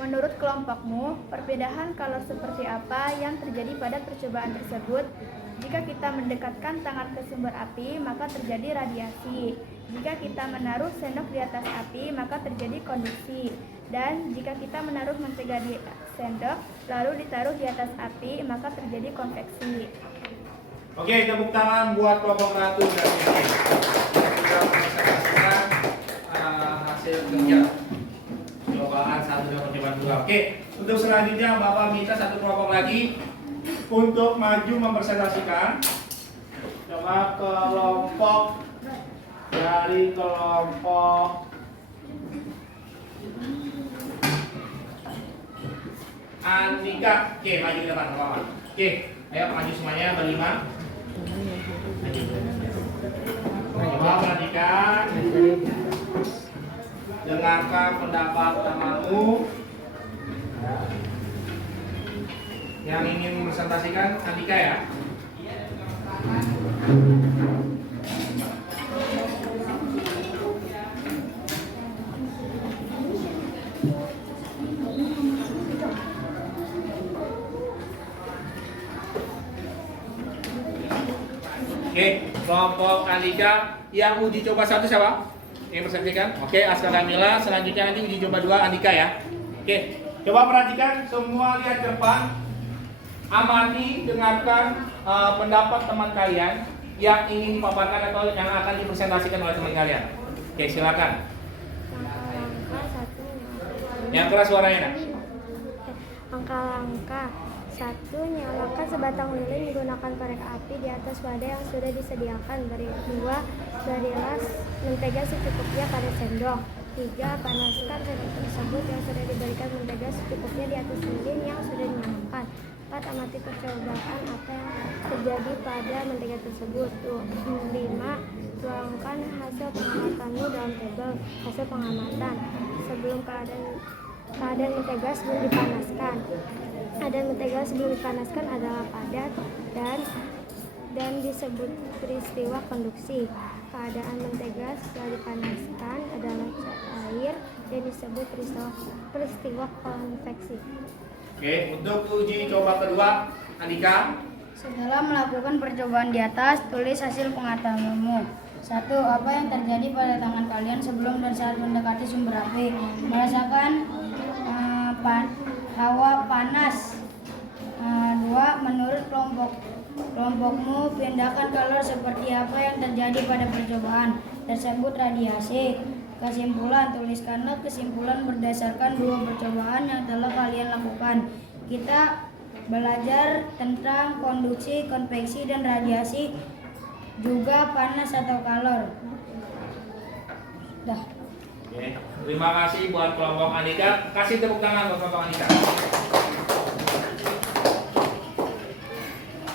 Menurut kelompokmu, perbedaan kalor seperti apa yang terjadi pada percobaan tersebut? Jika kita mendekatkan tangan ke sumber api, maka terjadi radiasi. Jika kita menaruh sendok di atas api, maka terjadi konduksi. Dan jika kita menaruh mentega di sendok, lalu ditaruh di atas api, maka terjadi konveksi. Oke, tepuk tangan buat kelompok Ratu dan Kiki. Kita presentasikan hasil kerja percobaan 1 dan percobaan 2. Oke, untuk selanjutnya Bapak minta satu kelompok lagi untuk maju mempresentasikan. Coba kelompok dari kelompok Andika. Oke, maju ke depan Bapak. Oke, ayo maju semuanya berlima. Coba perhatikan, dengarkan pendapat temanmu yang ingin mempresentasikan. Andika ya. Oke, kelompok Andika yang uji coba 1 siapa? Yang presentasikan? Oke, Aska Kamila. Selanjutnya nanti uji coba 2 Andika ya. Oke, coba perhatikan, semua lihat ke depan. Amati, dengarkan pendapat teman kalian yang ingin dipaparkan atau yang akan dipresentasikan oleh teman kalian. Oke, silakan. Langkah-langkah 1. Yang keras suaranya nak. Langkah-langkah 1. Nyalakan sebatang lilin menggunakan korek api di atas wadah yang sudah disediakan. 2. Berilah mentega secukupnya pada sendok. 3. Panaskan sendok tersebut yang sudah diberikan mentega secukupnya di atas lilin yang sudah dinyalakan. 4. Amati percobaan apa yang terjadi pada mentega tersebut. 5. Tuangkan hasil pengamatanmu dalam tabel hasil pengamatan sebelum keadaan mentega sebelum dipanaskan. Keadaan mentega sebelum dipanaskan adalah padat dan disebut peristiwa konduksi. Keadaan mentega setelah dipanaskan adalah cair dan disebut peristiwa konveksi. Oke, untuk uji coba kedua Andika. Setelah melakukan percobaan di atas, tulis hasil pengetahuanmu. 1. Apa yang terjadi pada tangan kalian sebelum dan saat mendekati sumber api? Merasakan hawa panas. 2. Menurut kelompokmu, pindahkan kalor seperti apa yang terjadi pada percobaan tersebut? Radiasi. Kesimpulan, tuliskanlah kesimpulan berdasarkan 2 percobaan yang telah kalian lakukan. Kita belajar tentang konduksi, konveksi, dan radiasi, juga panas atau kalor. Dah. Oke, terima kasih buat kelompok Andika. Kasih tepuk tangan buat kelompok Andika.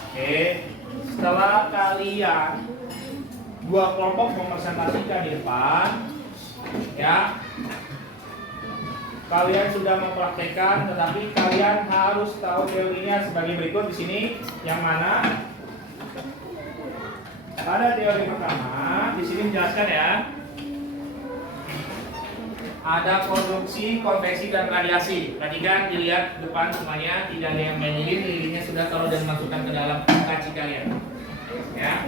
Oke, setelah kalian 2 kelompok mempresentasikan di depan, ya, kalian sudah mempraktekkan, tetapi kalian harus tahu teorinya sebagai berikut di sini. Yang mana? Pada teori pertama, di sini menjelaskan ya, ada konduksi, konveksi, dan radiasi. Perhatikan, dilihat depan semuanya, tidak ada yang main lilin, lilinnya sudah taruh dan masukkan ke dalam kaci kalian. Ya.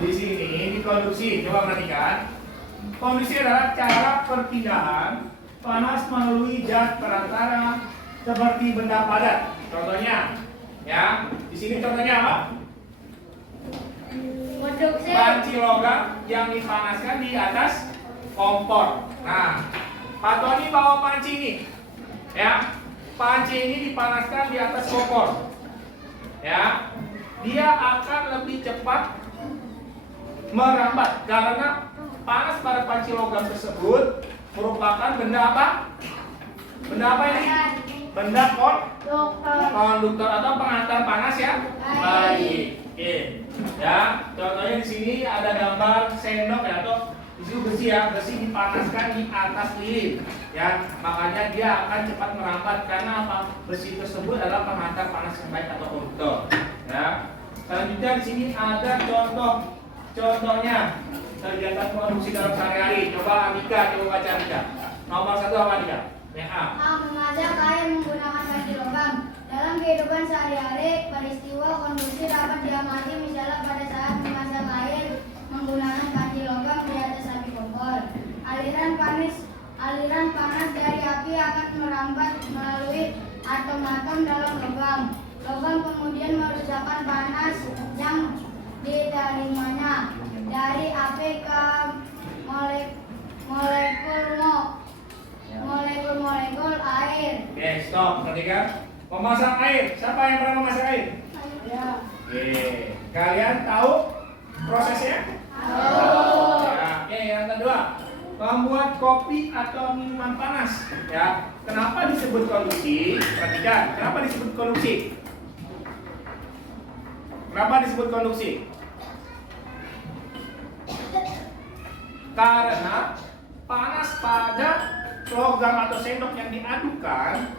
Di sini di konduksi, coba perhatikan. Konduksi adalah cara perpindahan panas melalui zat perantara seperti benda padat. Contohnya, ya, di sini contohnya apa? Konduksi. Panci logam yang dipanaskan di atas kompor. Nah, Pak Tony bawa panci ini, ya. Panci ini dipanaskan di atas kompor, ya. Dia akan lebih cepat merambat karena panas pada panci logam tersebut merupakan benda apa? Benda apa ini? Benda konduktor atau pengantar panas ya? Baik. Oke. Ya, contohnya di sini ada gambar sendok ya, atau di sini besi ya, besi dipanaskan di atas lilin. Ya, makanya dia akan cepat merambat karena apa? Besi tersebut adalah pengantar panas yang baik atau konduktor. Ya. Selanjutnya di sini ada contohnya kegiatan produksi dalam sehari-hari. Coba Andika, coba baca Andika. Nomor 1 apa Andika? Yang A. Memasak air menggunakan panci logam. Dalam kehidupan sehari-hari, peristiwa konduksi dapat diamati misalnya pada saat memasak air menggunakan panci logam di atas api kompor. Aliran panas dari api akan merambat melalui atom-atom dalam logam. Logam kemudian merusakkan panas yang diterimanya dari api ke molekul air. Oke, stop. Perhatikan. Memasak air. Siapa yang pernah memasak air? Ya. Oke. Kalian tahu prosesnya? Tahu. Ya. Oke, yang kedua. Membuat kopi atau minuman panas. Ya. Kenapa disebut konduksi? Perhatikan. Kenapa disebut konduksi? Kenapa disebut konduksi? Karena panas pada logam atau sendok yang diadukan,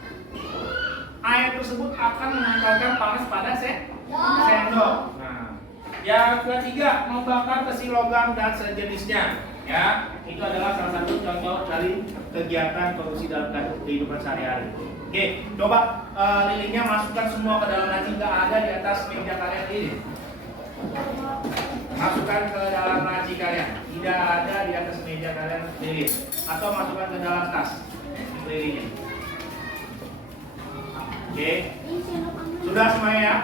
air tersebut akan mengantarkan panas pada sendok. Nah, yang ketiga, membakar besi logam dan sejenisnya. Ya, itu adalah salah satu contoh dari kegiatan konduksi dalam kehidupan sehari-hari. Oke, coba lilinnya masukkan semua ke dalam laci, nggak ada di atas meja kalian ini. Masukkan ke dalam laci kalian, tidak ada di atas meja kalian lilin, atau masukkan ke dalam tas lilinnya. Oke, sudah semuanya ya?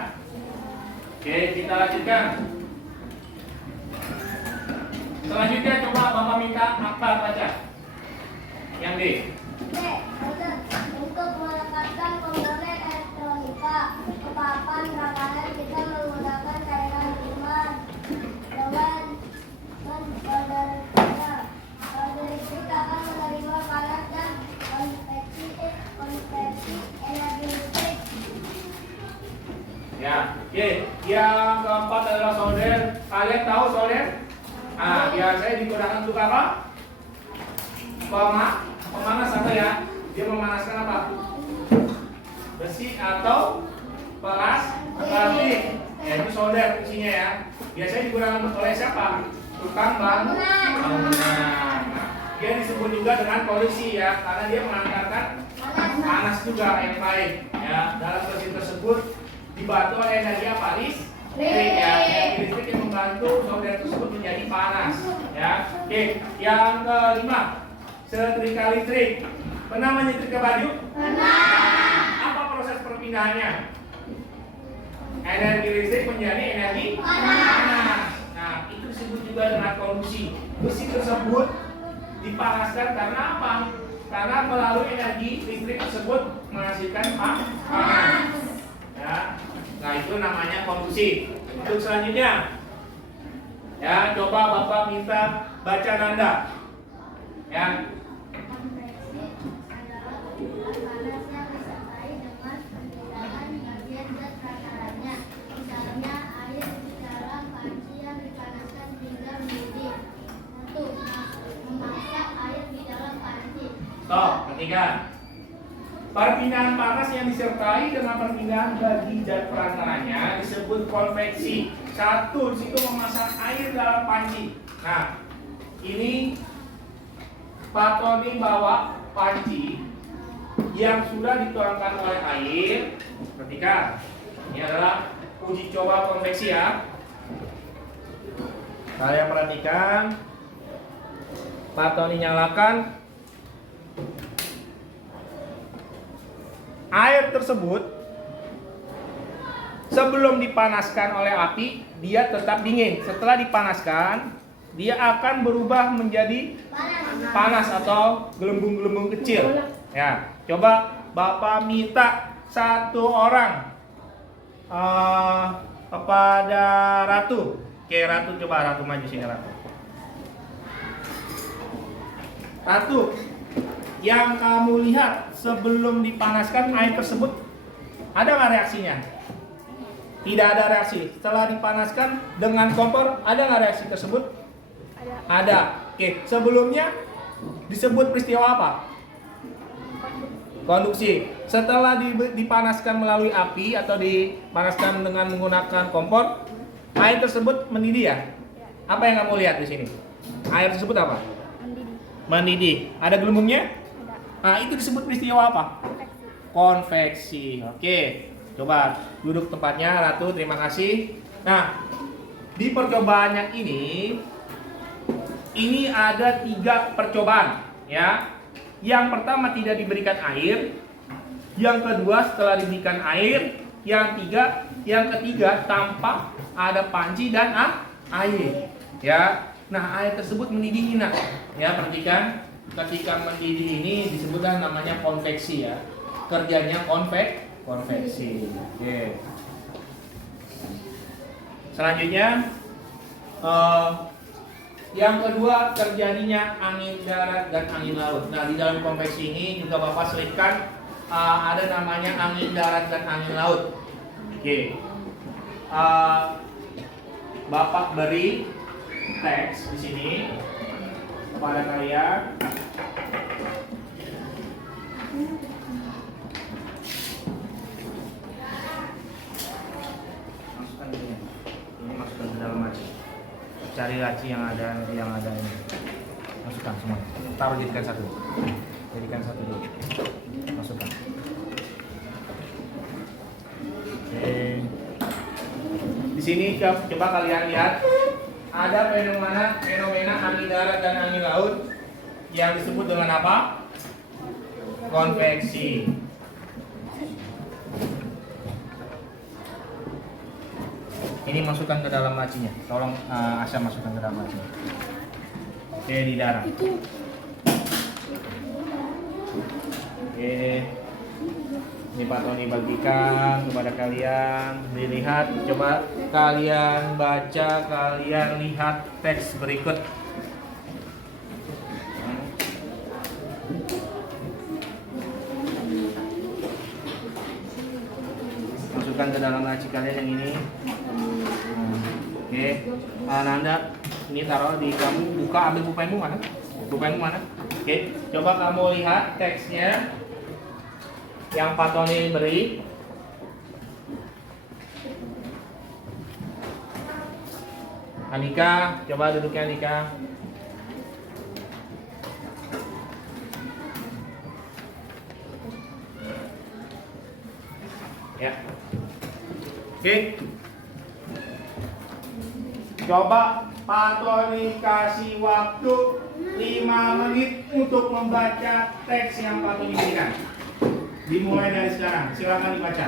Oke, kita lanjutkan. Selanjutnya coba Bapak minta Akbar baca. Yang D. Untuk melekatkan komponen elektronika ke papan rakanan kita menggunakan cairan primer dengan kondensernya. Kondenser akan menerima panas dan konversi energi listrik. Ya, oke. Yang keempat adalah solder. Kalian tahu solder? Ah, biasanya digunakan untuk apa? Pemanas atau ya? Dia memanaskan apa? Besi atau plastik. Ya, itu solder fungsinya ya. Biasanya digunakan oleh siapa? Tukang bangunan. Nah, dia disebut juga dengan konduksi ya, karena dia mengantarkan panas juga yang baik. Ya, dalam mesin tersebut dibantu oleh energi apa? Listrik ya. Energi listrik yang membantu solder tersebut menjadi panas. Ya, oke. Yang kelima, setrika listrik. Pernah menyetrika baju? Pernah. Apa proses perpindahannya? Energi listrik menjadi energi panas. Nah, itu disebut juga dengan konduksi. Besi tersebut dipanaskan karena apa? Karena melalui energi listrik tersebut menghasilkan panas. Ya. Nah, itu namanya konduksi. Untuk selanjutnya, ya, coba Bapak minta baca nanda. Ya. Perhatikan. Perpindahan panas yang disertai dengan perpindahan bagi zat perantaranya disebut konveksi. Satu, di situ memasang air dalam panci. Nah, ini Pak Tony bawa panci yang sudah dituangkan oleh air. Perhatikan. Ini adalah uji coba konveksi ya. Kalian perhatikan. Pak Tony nyalakan. Air tersebut sebelum dipanaskan oleh api, dia tetap dingin. Setelah dipanaskan, dia akan berubah menjadi panas atau gelembung-gelembung kecil. Ya, coba Bapak minta satu orang kepada Ratu. Oke, Ratu, coba Ratu maju sini, Ratu. Ratu, yang kamu lihat sebelum dipanaskan air tersebut, ada nggak reaksinya? Tidak ada reaksi. Setelah dipanaskan dengan kompor, ada nggak reaksi tersebut? Ada. Oke, sebelumnya disebut peristiwa apa? Konduksi. Setelah dipanaskan melalui api atau dipanaskan dengan menggunakan kompor, air tersebut mendidih ya? Apa yang kamu lihat di sini? Air tersebut apa? Mendidih. Ada gelembungnya? Nah, itu disebut peristiwa apa? Konveksi. Oke, coba duduk tempatnya, Ratu. Terima kasih. Nah, di percobaan yang ini ada 3 percobaan, ya. Yang pertama tidak diberikan air, yang kedua setelah diberikan air, yang ketiga tanpa ada panci dan air, ya. Nah, air tersebut mendidih, nak. Ya, perhatikan. Ketika mendidih ini disebutlah namanya konveksi ya. Kerjanya konveksi. Oke. Selanjutnya yang kedua terjadinya angin darat dan angin laut. Nah, di dalam konveksi ini juga Bapak selipkan ada namanya angin darat dan angin laut. Oke. Bapak beri teks di sini kepada kalian. Masukkan ini masukkan ke dalam laci. Cari laci yang ada ini. Masukkan semua. Taruh jadikan satu dulu. Masukkan. Oke. Di sini coba kalian lihat. Ada fenomena angin darat dan angin laut yang disebut dengan apa? Konveksi. Ini masukkan ke dalam lacinya. Tolong Asya masukkan ke dalam lacinya. Oke, di darah. Oke. Ini Pak Tony bagikan kepada kalian. Dilihat, coba kalian baca, kalian lihat teks berikut. Masukkan ke dalam laci kalian yang ini. Oke. Nanda, ini taruh di kamu, buka, ambil pulpenmu mana? Pulpenmu mana? Oke, coba kamu lihat teksnya yang Pak Tony beri. Anika, coba duduknya Anika. Ya. Oke. Coba Pak Tony kasih waktu 5 menit untuk membaca teks yang Pak Tony berikan. Dimulai dari sekarang, silakan dibaca.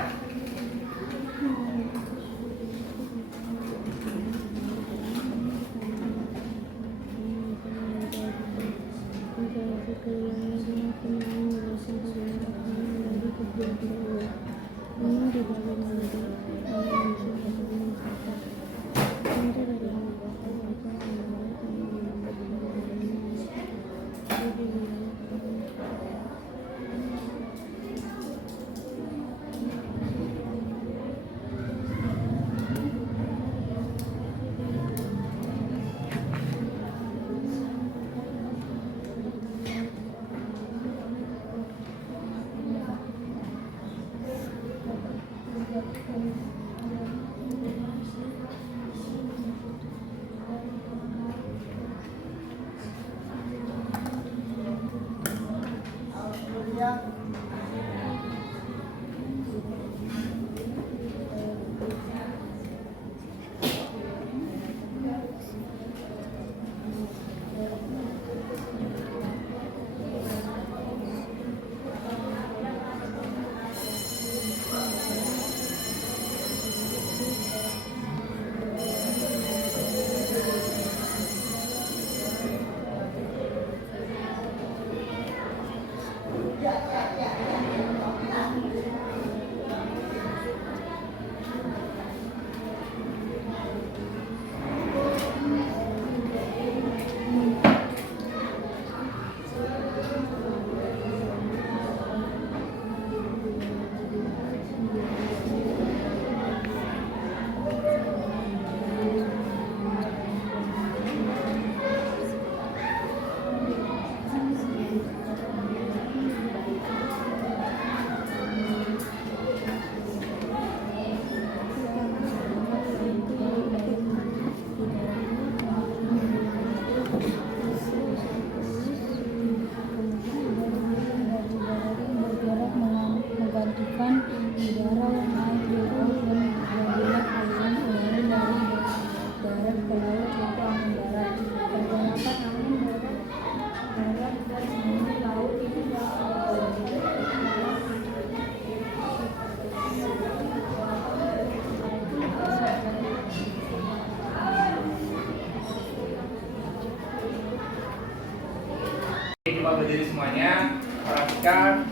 coba berdiri semuanya. Perhatikan.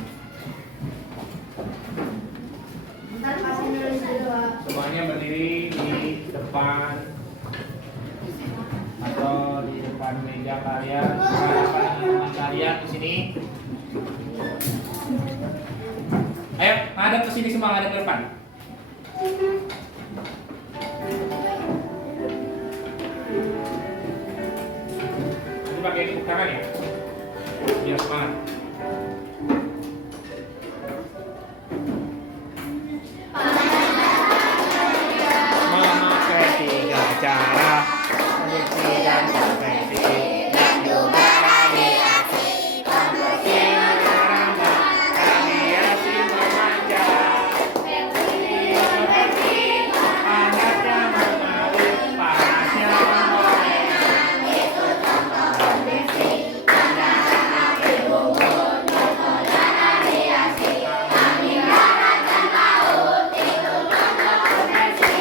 Ntar kasih nulis dulu, Pak. Semuanya berdiri di depan atau di depan meja kalian. Hadapan teman kalian di sini. Ayo, ngadep ke sini semua, ngadep ke depan. Nanti pakai tepuk tangan ya. Biar semangat. Memakai 3 cara produksi dan konveksi dan juga radiasi produksi merambat radiasi memanjat konveksi panasnya mengalir panasnya mengalir itu contoh konveksi panasnya api unggun contoh dan radiasi angin darat dan laut itu contoh konveksi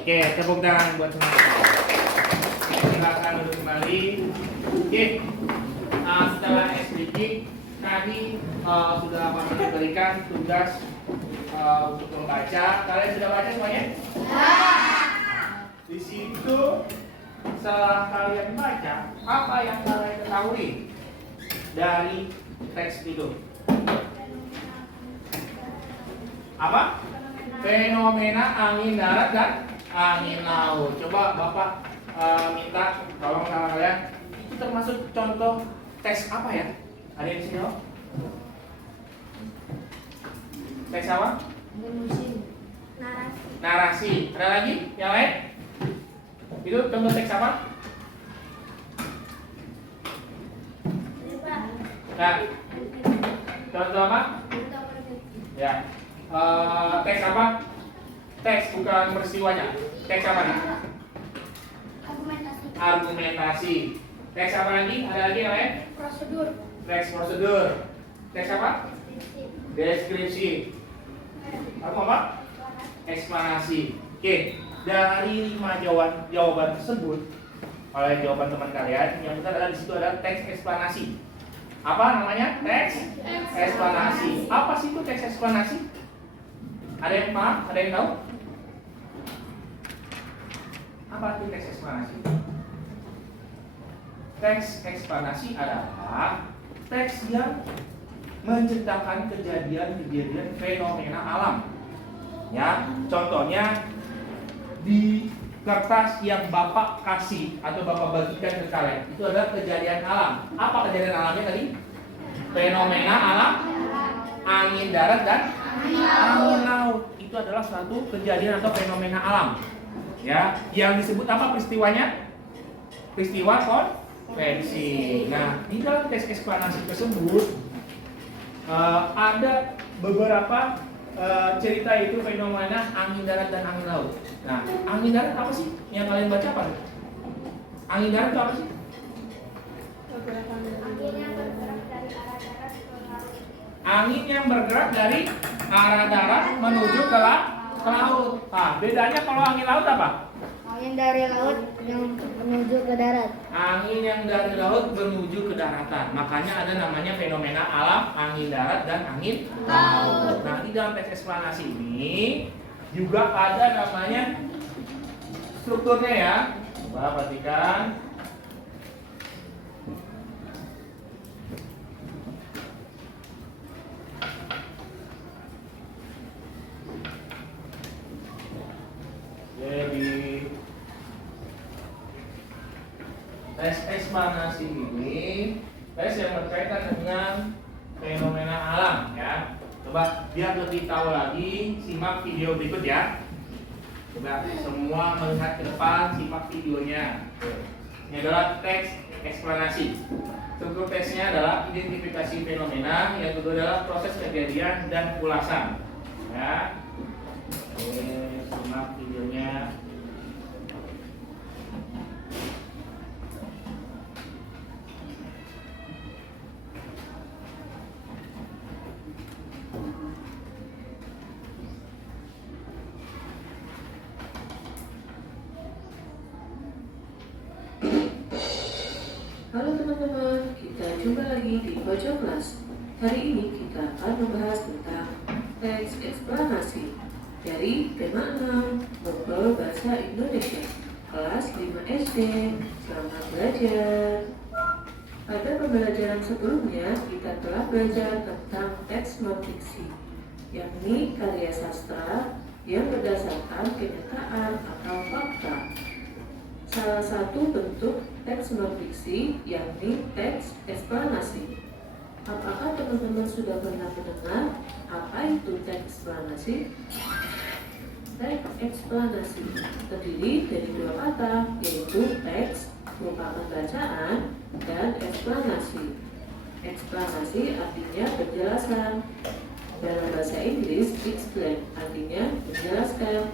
Oke, tepuk tangan buat semua. Silakan duduk kembali. Oke, setelah SDG tadi sudah Pak berikan tugas untuk membaca. Kalian sudah baca semuanya? Di situ setelah kalian baca, apa yang kalian ketahui dari teks itu? Apa? Fenomena angin darat dan angin laut. Coba Bapak minta tolong sama kalian. Itu termasuk contoh teks apa ya? Ada yang di sini loh? Teks apa? Musim. Narasi. Narasi. Ada lagi? Yang lain? Itu contoh teks apa? Nah, contoh apa? Ya. Teks apa? Teks bukan peristiwanya. Teks apa nih? Argumentasi. Teks apa lagi? Ada lagi yang lain? Prosedur. Teks prosedur. Teks apa? Deskripsi. Apa? Eksplanasi. Oke, dari 5 jawaban tersebut, oleh jawaban teman kalian, yang benar adalah di situ ada teks eksplanasi. Apa namanya? Teks eksplanasi. Apa sih itu teks eksplanasi? Ada yang paham? Ada yang tahu? Apa itu teks eksplanasi? Teks eksplanasi adalah teks yang menceritakan kejadian-kejadian fenomena alam. Ya, contohnya di kertas yang Bapak kasih atau Bapak bagikan ke kalian itu adalah kejadian alam. Apa kejadian alamnya tadi? Fenomena alam, angin darat dan angin laut. Itu adalah suatu kejadian atau fenomena alam. Ya, yang disebut apa peristiwanya? Peristiwa konveksi. Nah, di dalam teks eksplanasi tersebut ada beberapa cerita itu fenomena angin darat dan angin laut. Nah, angin darat apa sih? Yang kalian baca apa? Angin darat itu apa sih? Angin yang bergerak dari arah darat Angin yang bergerak dari arah darat menuju ke laut. Nah, bedanya kalau angin laut apa? Angin dari laut yang menuju ke darat. Angin yang dari laut menuju ke daratan. Makanya ada namanya fenomena alam angin darat dan angin laut. Nah, di dalam teks eksplanasi ini juga ada namanya strukturnya ya. Coba perhatikan. Jadi tes eksplanasi ini tes yang berkaitan dengan fenomena alam ya. Coba biar lebih tahu lagi, simak video berikut ya. Coba semua melihat ke depan, simak videonya. Ini adalah teks eksplanasi. Struktur teksnya adalah identifikasi fenomena, yang kedua adalah proses kejadian dan ulasan. Ya. Oke, simak videonya. teman-teman, kita jumpa lagi di Pojok Kelas. Hari ini kita akan membahas tentang teks eksplanasi dari tema 6 Novel Bahasa Indonesia kelas 5 SD. Selamat belajar. Pada pembelajaran sebelumnya kita telah belajar tentang teks non-fiksi, yakni karya sastra yang berdasarkan kenyataan atau fakta. Salah satu bentuk teks non-fiksi yakni teks eksplanasi. Apakah teman-teman sudah pernah mendengar apa itu teks eksplanasi? Teks eksplanasi terdiri dari dua kata, yaitu teks merupakan bacaan dan eksplanasi. Eksplanasi artinya penjelasan. Dalam bahasa Inggris, explain artinya menjelaskan.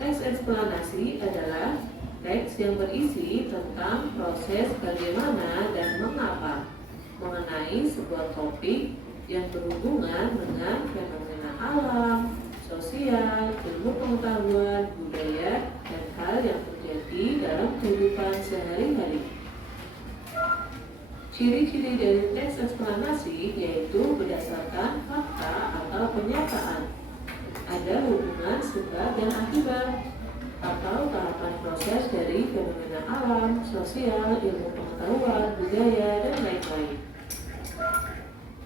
Teks eksplanasi adalah teks yang berisi tentang proses bagaimana dan mengapa mengenai sebuah topik yang berhubungan dengan fenomena alam, sosial, ilmu pengetahuan, budaya, dan hal yang terjadi dalam kehidupan sehari-hari. Ciri-ciri dari teks eksplanasi yaitu berdasarkan fakta atau pernyataan. Ada hubungan sebab dan akibat atau tahapan proses dari fenomena alam, sosial, ilmu pengetahuan, budaya, dan lain-lain.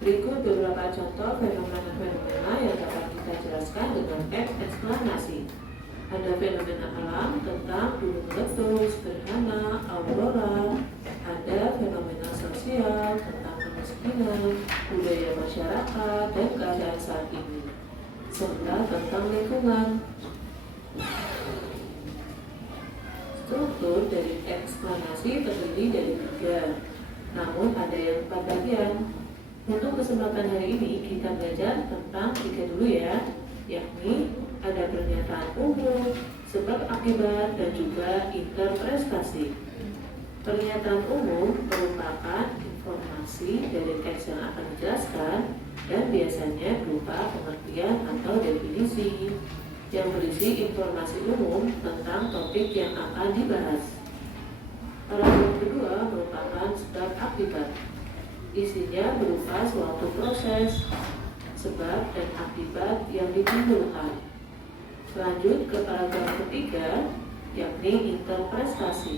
Berikut beberapa contoh fenomena-fenomena yang dapat kita jelaskan dengan teks eksplanasi. Ada fenomena alam tentang gunung meletus, gerhana, aurora. Ada fenomena sosial tentang kemiskinan, budaya masyarakat, dan keadaan saat ini, serta tentang lingkungan. Struktur dari eksplanasi terdiri dari 3, namun ada yang 4 bagian. Untuk kesempatan hari ini kita belajar tentang 3 dulu ya, yakni ada pernyataan umum, sebab akibat, dan juga interpretasi. Pernyataan umum merupakan informasi dari teks yang akan dijelaskan dan biasanya berupa pengertian atau definisi yang berisi informasi umum tentang topik yang akan dibahas. Paragraf kedua merupakan sebab akibat. Isinya berupa suatu proses, sebab dan akibat yang ditimbulkan. Lanjut ke paragraf ketiga, yakni interpretasi,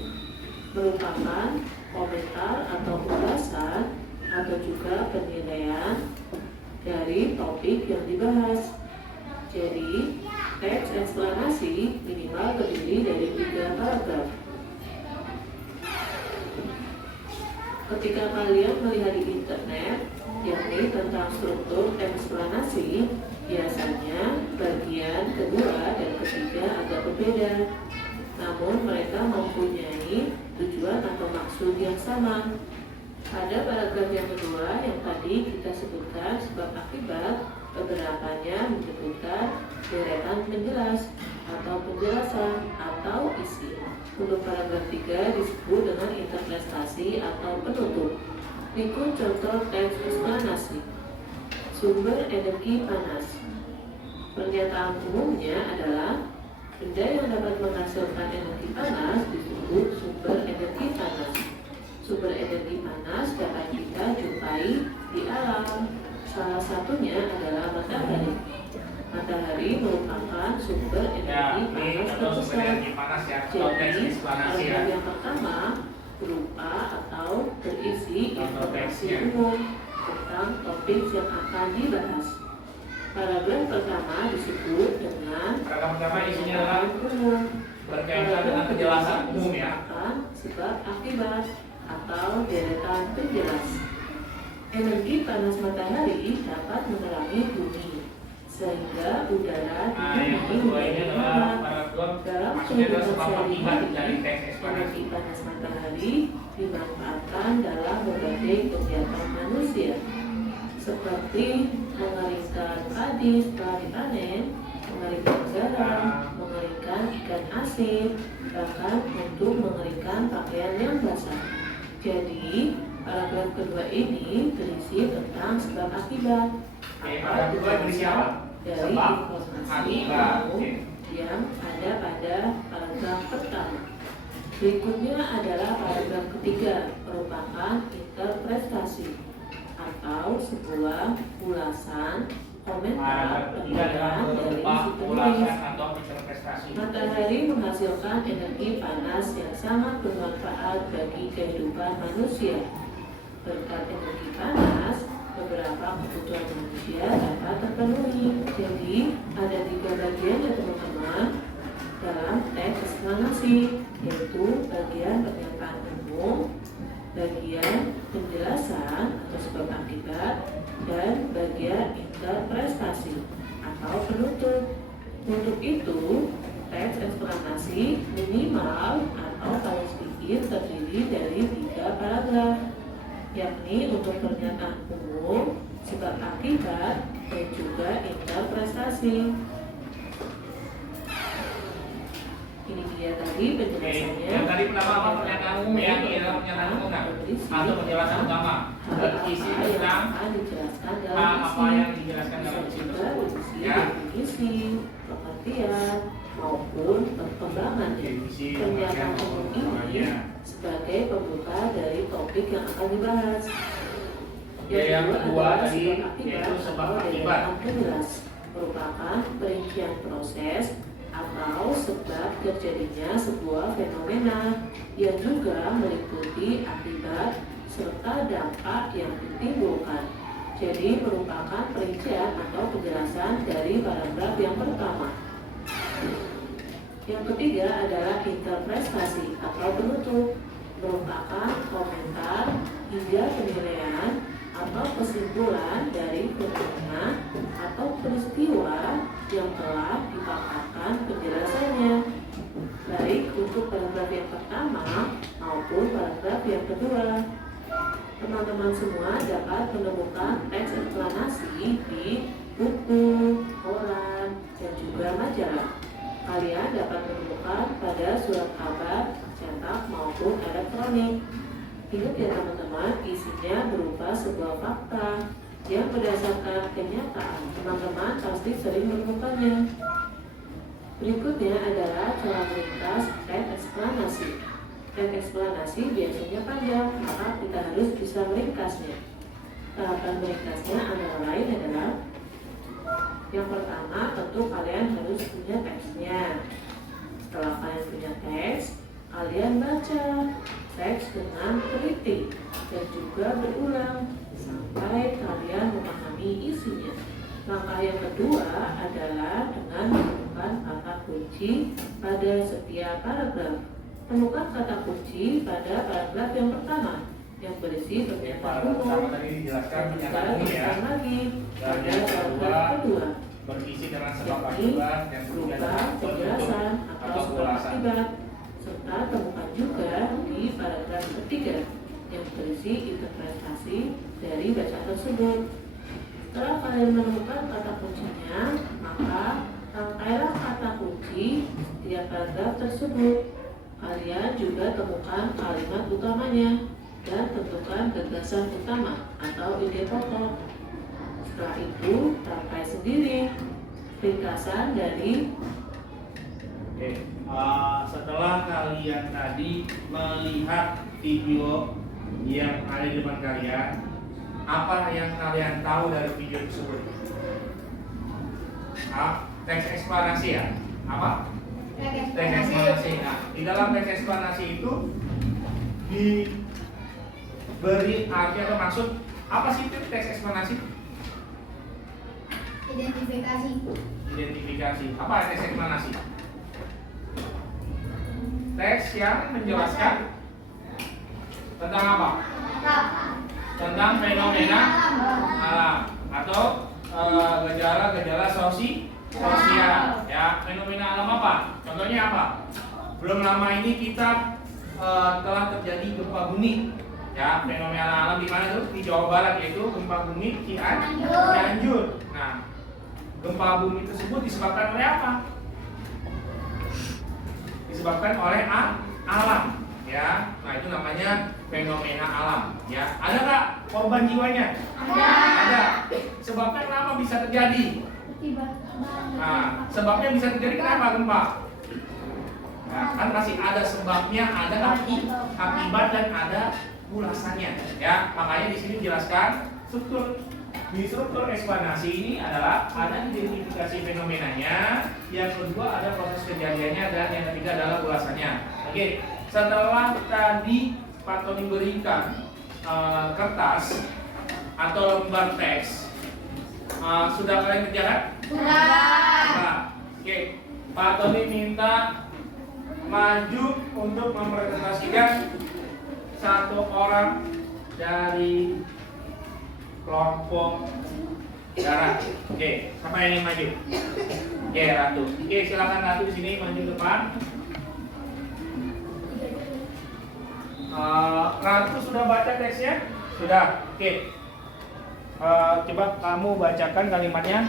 merupakan komentar atau ulasan atau juga penilaian dari topik yang dibahas. Jadi, teks eksplanasi minimal terdiri dari 3 paragraf. Ketika kalian melihat di internet, yakni tentang struktur eksplanasi, biasanya bagian kedua dan ketiga agak berbeda. Namun mereka mempunyai tujuan atau maksud yang sama. Pada paragraf yang kedua yang tadi kita sebutkan sebab akibat, beberapanya menyebutkan deretan penjelas atau penjelasan atau isi. Untuk paragraf 3 disebut dengan interpretasi atau penutup. Berikut contoh teks eksplanasi. Sumber energi panas. Pernyataan umumnya adalah benda yang dapat menghasilkan energi panas disebut sumber energi panas. Sumber energi panas dapat kita jumpai di alam. Salah satunya adalah matahari. Matahari merupakan sumber energi panas terbesar. Jadi, paragraf yang pertama berupa atau berisi informasi umum tentang topik yang akan dibahas. Paragraf pertama disebut dengan Paragraf pertama isinya adalah umum. berkaitan dengan penjelasan umum ya. Sebab akibat atau deretan penjelas. Energi panas matahari dapat menerangi bumi sehingga udara di yang bumi kedua ini adalah menjadi paragraf dalam maksudnya adalah kehidupan sebab akibat dari sehari-hari. teks eksplanasi. Energi panas matahari dimanfaatkan dalam berbagai kegiatan manusia, seperti mengeringkan padi setelah dipanen, mengeringkan garam, mengeringkan ikan asin, bahkan untuk mengeringkan pakaian yang basah. Jadi, paragraf kedua ini berisi tentang sebab akibat. Oke, paragraf kedua berisi apa? Dari Sebab informasi akibat. umum yang ada pada paragraf pertama. Berikutnya adalah paragraf ketiga, merupakan interpretasi atau sebuah ulasan, komentar, Paragraf ketiga adalah penilaian dari berupa si penulis. ulasan atau interpretasi. Matahari menghasilkan energi panas yang sangat bermanfaat bagi kehidupan manusia. Berkat energi panas, beberapa kebutuhan manusia dapat terpenuhi. Jadi, ada 3 bagian ya teman-teman dalam teks eksplanasi, yaitu bagian pernyataan umum, bagian penjelasan atau sebab akibat, dan bagian interpretasi atau penutup. Untuk itu, teks eksplanasi minimal atau paling sedikit terdiri dari 3 paragraf, yakni untuk pernyataan umum, sebab akibat, dan juga interpretasi. Ini dia tadi Oke, penjelasannya. yang tadi pertama apa pernyataan umum ya, ini adalah pernyataan umum kan? Atau penjelasan utama berisi tentang akan dijelaskan dalam apa isi. yang dijelaskan dalam isi Juga tersebut. isi, Ya, definisi, pengertian, maupun perkembangan. definisi, Pernyataan pengertian, umum perkembangannya. ini sebagai pembuka dari topik yang akan dibahas. Yang kedua adalah tadi, sebab akibat yaitu sebab atau akibat. daya penjelas, merupakan perincian proses atau sebab terjadinya sebuah fenomena yang juga meliputi akibat serta dampak yang ditimbulkan. Jadi merupakan perincian atau penjelasan dari paragraf yang pertama. Yang ketiga adalah interpretasi atau penutup, merupakan komentar hingga penilaian atau kesimpulan dari fenomena atau peristiwa yang telah dipaparkan penjelasannya, baik untuk paragraf yang pertama maupun paragraf yang kedua. Teman-teman semua dapat menemukan teks eksplanasi di buku, koran, dan juga majalah. Kalian dapat menemukan pada surat kabar cetak maupun elektronik. Ingat ya teman-teman, isinya berupa sebuah fakta yang berdasarkan kenyataan. Teman-teman pasti sering menemukannya. Berikutnya adalah cara meringkas teks eksplanasi. Teks eksplanasi biasanya panjang, maka kita harus bisa meringkasnya. Tahapan meringkasnya antara lain adalah yang pertama, tentu kalian harus punya teksnya. Setelah kalian punya teks, kalian baca teks dengan teliti dan juga berulang sampai kalian memahami isinya. Langkah yang kedua adalah dengan menemukan kata kunci pada setiap paragraf. Temukan kata kunci pada paragraf yang pertama yang berisi pernyataan paragraf pertama umum. tadi dijelaskan Dan pernyataan umum ya. lagi Dan pada yang paragraf kedua berisi dengan sebab yakni akibat, yang ketiga berupa adalah penjelasan penutup atau atau sebab ulasan. akibat, serta temukan juga di paragraf ketiga yang berisi interpretasi dari bacaan tersebut. Setelah kalian menemukan kata kuncinya, maka rangkailah kata kunci setiap paragraf tersebut. Kalian juga temukan kalimat utamanya dan tentukan gagasan utama atau ide pokok. Setelah itu, rangkai sendiri ringkasan dari. Oke, setelah kalian tadi melihat video yang ada di depan kalian, apa yang kalian tahu dari video tersebut? Teks eksplanasi ya? Apa? Teks eksplanasi. Nah, di dalam teks eksplanasi itu diberi arti atau maksud apa sih itu teks eksplanasi? Identifikasi. Identifikasi. Apa teks eksplanasi? Teks yang menjelaskan tentang apa? Tentang fenomena alam atau gejala-gejala sosial. Ya, fenomena alam apa? Contohnya apa? Belum lama ini kita telah terjadi gempa bumi. Ya, fenomena alam di mana tuh? Di Jawa Barat, yaitu gempa bumi Cianjur. Nah, gempa bumi tersebut disebabkan oleh apa? Disebabkan oleh alam, ya. Nah, itu namanya fenomena alam, ya. Ada nggak korban jiwanya? Ada. Sebabnya kenapa bisa terjadi? Nah, sebabnya bisa terjadi kenapa gempa? Nah, kan masih ada sebabnya, ada akibat dan ada ulasannya. Ya, makanya di sini dijelaskan di struktur eksplanasi ini adalah ada identifikasi fenomenanya, yang kedua ada proses kejadiannya, dan yang ketiga adalah ulasannya. Oke, setelah tadi Pak Tony berikan kertas atau lembar teks, sudah kalian kerjakan? Sudah. Oke, Pak Tony minta maju untuk mempresentasikan satu orang dari kelompok darat. Oke, siapa yang ingin maju? Oke, Ratu. Oke, silakan Ratu di sini maju ke depan. Ratu sudah baca teksnya? Sudah. Oke. Coba kamu bacakan kalimatnya.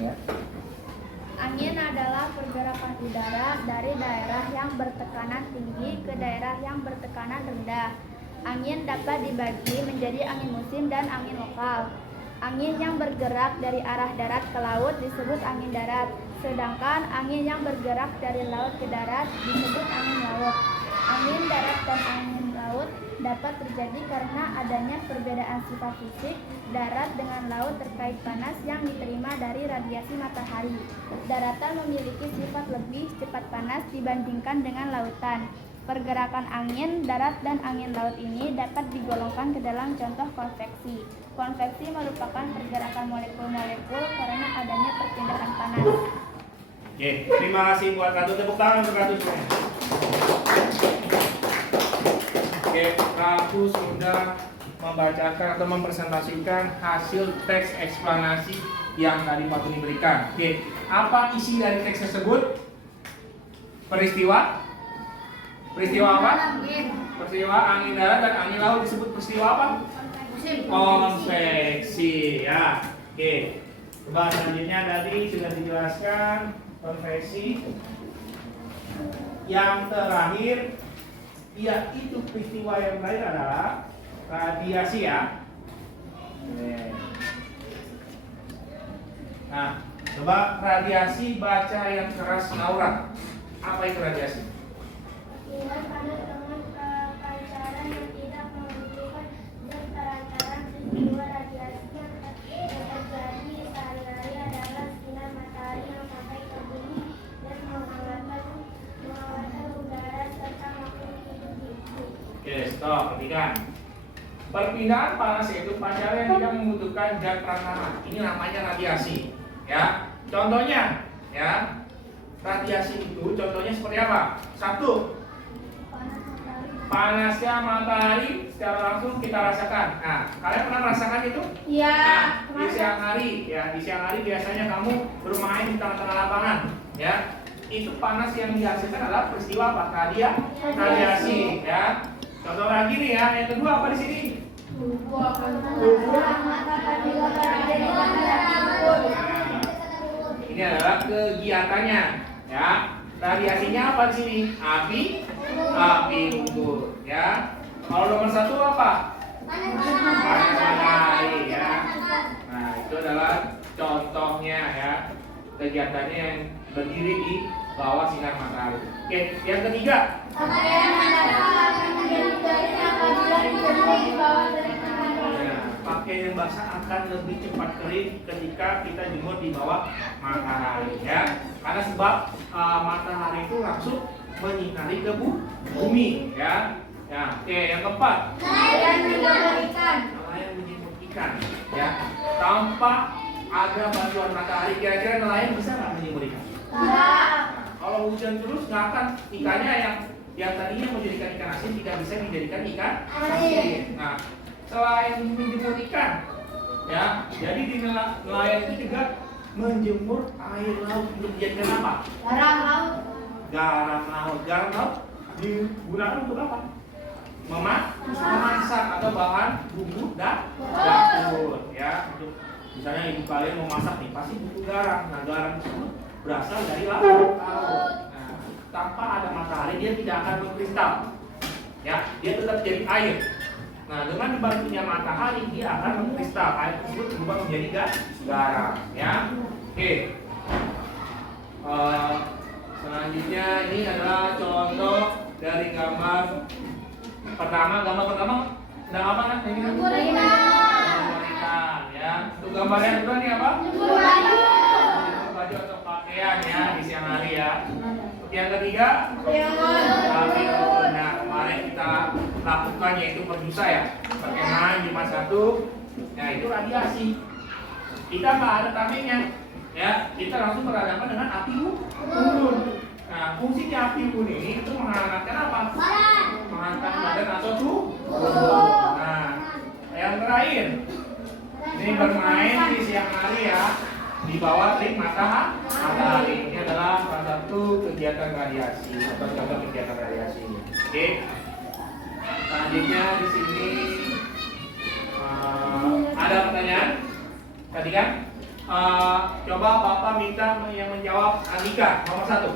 Ya. Angin adalah pergerakan udara dari daerah yang bertekanan tinggi ke daerah yang bertekanan rendah. Angin dapat dibagi menjadi angin musim dan angin lokal. Angin yang bergerak dari arah darat ke laut disebut angin darat, sedangkan angin yang bergerak dari laut ke darat disebut angin laut. Angin darat dan angin laut dapat terjadi karena adanya perbedaan sifat fisik darat dengan laut terkait panas yang diterima dari radiasi matahari. Daratan memiliki sifat lebih cepat panas dibandingkan dengan lautan. Pergerakan angin darat dan angin laut ini dapat digolongkan ke dalam contoh konveksi. Konveksi merupakan pergerakan molekul-molekul karena adanya perpindahan panas. Oke, terima kasih buat Ratu. Tepuk tangan untuk Ratu semuanya. Oke, Ratu sudah membacakan atau mempresentasikan hasil teks eksplanasi yang tadi Pak Tony berikan. Oke, apa isi dari teks tersebut? Peristiwa apa? Peristiwa angin darat dan angin laut disebut peristiwa apa? Konveksi, ya. Oke. Coba selanjutnya tadi sudah dijelaskan konveksi. Yang terakhir, yaitu peristiwa yang terakhir adalah radiasi, ya. Nah, coba radiasi baca yang keras Naura. Apa itu radiasi? Sinar panas dengan pancaran yang tidak menunjukkan dan perantaran peristiwa radiasi yang terjadi sehari-hari adalah sinar matahari yang sampai ke bumi dan menghangatkan udara serta makhluk hidup di bumi. Oke, stop, perhatikan. Perpindahan panas yaitu pancaran yang tidak membutuhkan zat perantara. Ini namanya radiasi, ya. Contohnya, ya. Radiasi itu contohnya seperti apa? Satu, panasnya matahari secara langsung kita rasakan. Nah, kalian pernah rasakan itu? Iya. Nah, di siang hari, ya, di siang hari biasanya kamu bermain di tengah-tengah lapangan, ya. Itu panas yang dihasilkan adalah peristiwa apa? Radiasi, ya. Contoh lagi nih, ya. Yang kedua apa di sini? Ini adalah kegiatannya, ya. Radiasinya apa di sini? Api unggun, ya. Kalau nomor satu apa? Panas matahari, ya. Nah, itu adalah contohnya, ya. Kegiatannya yang berdiri di bawah sinar matahari. Oke, yang ketiga. Pakaian yang basah akan lebih cepat kering ketika kita jemur di bawah matahari, ya. Karena sebab matahari itu langsung menyinari ke bumi, ya. Ya, oke, yang keempat. Nelayan menjemur ikan, ya. Tanpa ada bantuan matahari, kira-kira nelayan bisa nggak menjemur ikan? Kalau hujan terus nggak akan ikannya yang tadinya menjadikan ikan asin tidak bisa dijadikan ikan asin. Nah, selain menjemur ikan, ya, jadi di nelayan itu juga menjemur air laut untuk dijadikan apa? Garam laut digunakan untuk apa? Memasak atau bahan bumbu dapur, ya. Untuk misalnya ibu kalian mau masak nih pasti butuh garam. Nah, garam tersebut berasal dari laut. Nah, tanpa ada matahari dia tidak akan mengkristal, ya. Dia tetap jadi air. Nah, dengan dibantunya matahari dia akan mengkristal. Air tersebut berubah menjadi garam, ya. Oke. Selanjutnya gambar pertama sedang apa kan? Ini kan? Ikan, ya. Untuk gambar yang kedua nih apa? Baju atau pakaian ya di siang hari ya. Yang ketiga, nah kemarin kita lakukan yaitu perdusa ya. Perkemahan 51, ya itu radiasi. Kita nggak ada tamengnya, ya kita langsung berhadapan dengan api unggun. Nah fungsinya api unggun ini itu menghangatkan apa? Menghangatkan badan atau tubuh. Nah yang terakhir, ini bermain di siang hari ya. Di bawah terik matahari. Ini adalah salah satu kegiatan radiasi atau contoh kegiatan radiasi. Oke. Selanjutnya di sini ada pertanyaan tadi kan? Coba Bapak minta yang menjawab Andika nomor 1.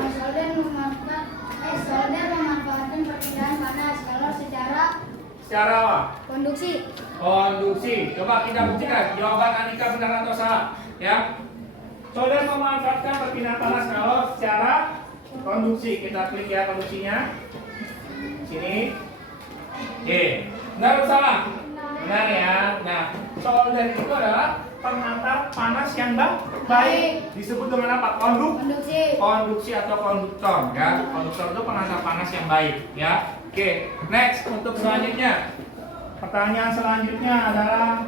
Solder memanfaatkan perpindahan panas kalau secara Apa? konduksi. Konduksi. Coba kita buktikan jawaban Andika benar atau salah, ya. Solder memanfaatkan perpindahan panas kalau secara konduksi. Kita klik ya konduksinya. Sini. Oke. Benar atau salah? Benar ya. Nah, solder itu adalah pengantar panas yang baik. Disebut dengan apa? Konduksi atau konduktor, ya. Konduktor itu pengantar panas yang baik, ya. Oke, next untuk selanjutnya. Pertanyaan selanjutnya adalah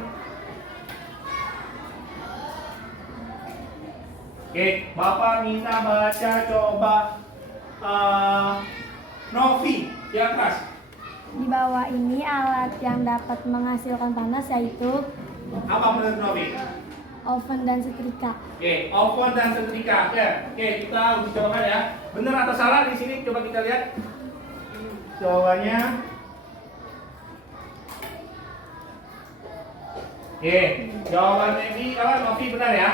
oke, Bapak minta baca coba Novi di atas. Di bawah ini alat yang dapat menghasilkan panas yaitu Apa menurut Novi? oven dan setrika. Oke, oven dan setrika. Oke, kita uji coba ya. Benar atau salah di sini? Coba kita lihat jawabannya. Oke, jawabannya ini kalau Novi benar ya.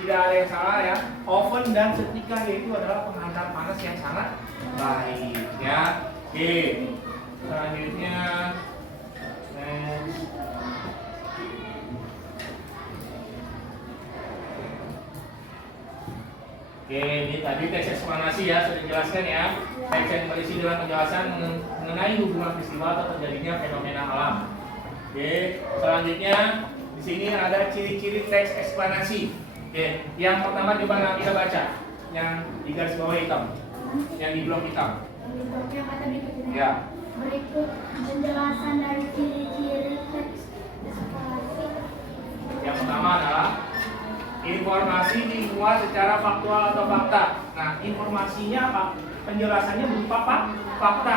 Tidak ada yang salah ya. Oven dan setrika itu adalah penghantar panas yang sangat baik ya. Oke. Selanjutnya next. Oke, ini tadi teks eksplanasi ya, sudah dijelaskan ya. Teks yang berisi dalam penjelasan mengenai hubungan peristiwa atau terjadinya fenomena alam. Oke, selanjutnya di sini ada ciri-ciri teks eksplanasi. Oke, yang pertama coba kita baca, yang di garis bawah hitam, yang di blok hitam. Ya. Berikut penjelasan dari ciri-ciri teks eksplanasi. Yang pertama adalah informasi dimuat secara faktual atau fakta. Nah, informasinya apa? Penjelasannya berupa fakta.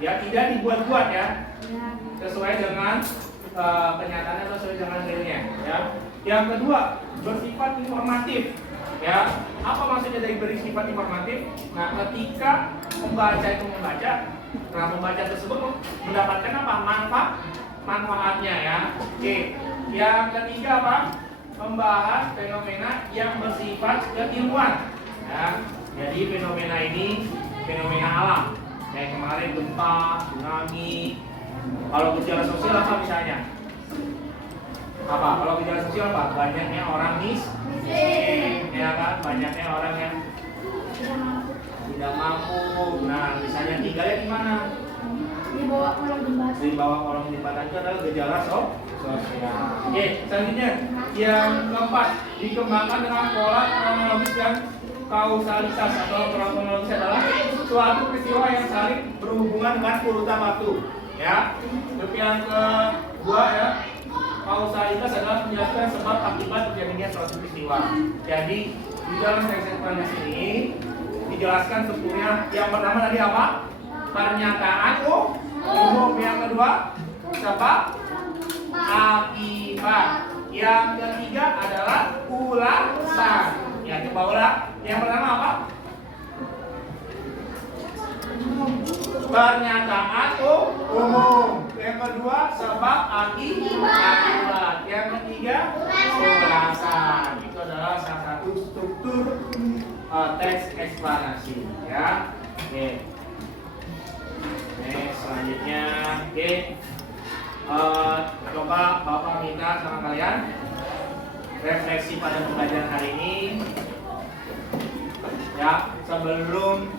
Ya, tidak dibuat-buat ya. Sesuai dengan kenyataannya atau sesuai dengan realnya. Ya. Yang kedua, bersifat informatif. Ya, apa maksudnya dari bersifat informatif? Nah, ketika pembaca itu membaca, nah pembaca tersebut mendapatkan apa? Manfaatnya ya. Oke. Yang ketiga apa? Membahas fenomena yang bersifat keilmuan. Ya. Jadi fenomena ini fenomena alam. Kayak kemarin gempa, tsunami. Kalau gejala sosial apa misalnya? Apa? Kalau gejala sosial apa? Banyaknya orang miskin, ya kan? Banyaknya orang yang tidak mampu. Nah, misalnya tinggalnya di mana? Di bawah kolong jembatan. Di bawah kolong jembatan itu adalah gejala sosial. Oke, selanjutnya yang keempat, dikembangkan dengan pola kronologis dan kausalitas atau kronologis adalah suatu peristiwa yang saling berhubungan dengan urutan waktu. Ya, terus yang kedua ya, kausalitas adalah menjelaskan sebab akibat terjadinya suatu peristiwa. Jadi di dalam teks eksplanasi ini dijelaskan strukturnya. Yang pertama tadi apa? Pernyataan umum. Yang kedua sebab akibat. Yang ketiga adalah ulasan. Ya, coba ulang. Yang pertama apa? Pernyataan umum. Yang kedua sebab akibat. Yang ketiga ulasan. Itu adalah salah satu struktur teks eksplanasi ya. Oke. Next, selanjutnya oke. Coba Bapak minta sama kalian refleksi pada pembelajaran hari ini ya, sebelum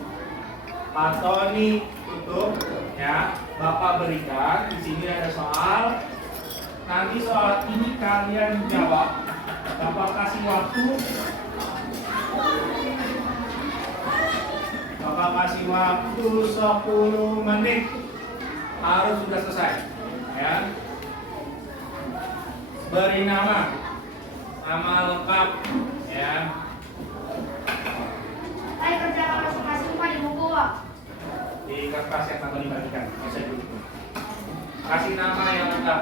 Pak Tony tutup ya. Bapak berikan. Di sini ada soal. Nanti soal ini kalian jawab. Bapak kasih waktu. Bapak kasih waktu 10 menit. Harus sudah selesai. Ya. Beri nama lengkap. Ya. Ayo kerjakan masing-masing Pak di buku Pak. Di kertas yang akan dibagikan. Saya dulu. Kasih nama yang lengkap.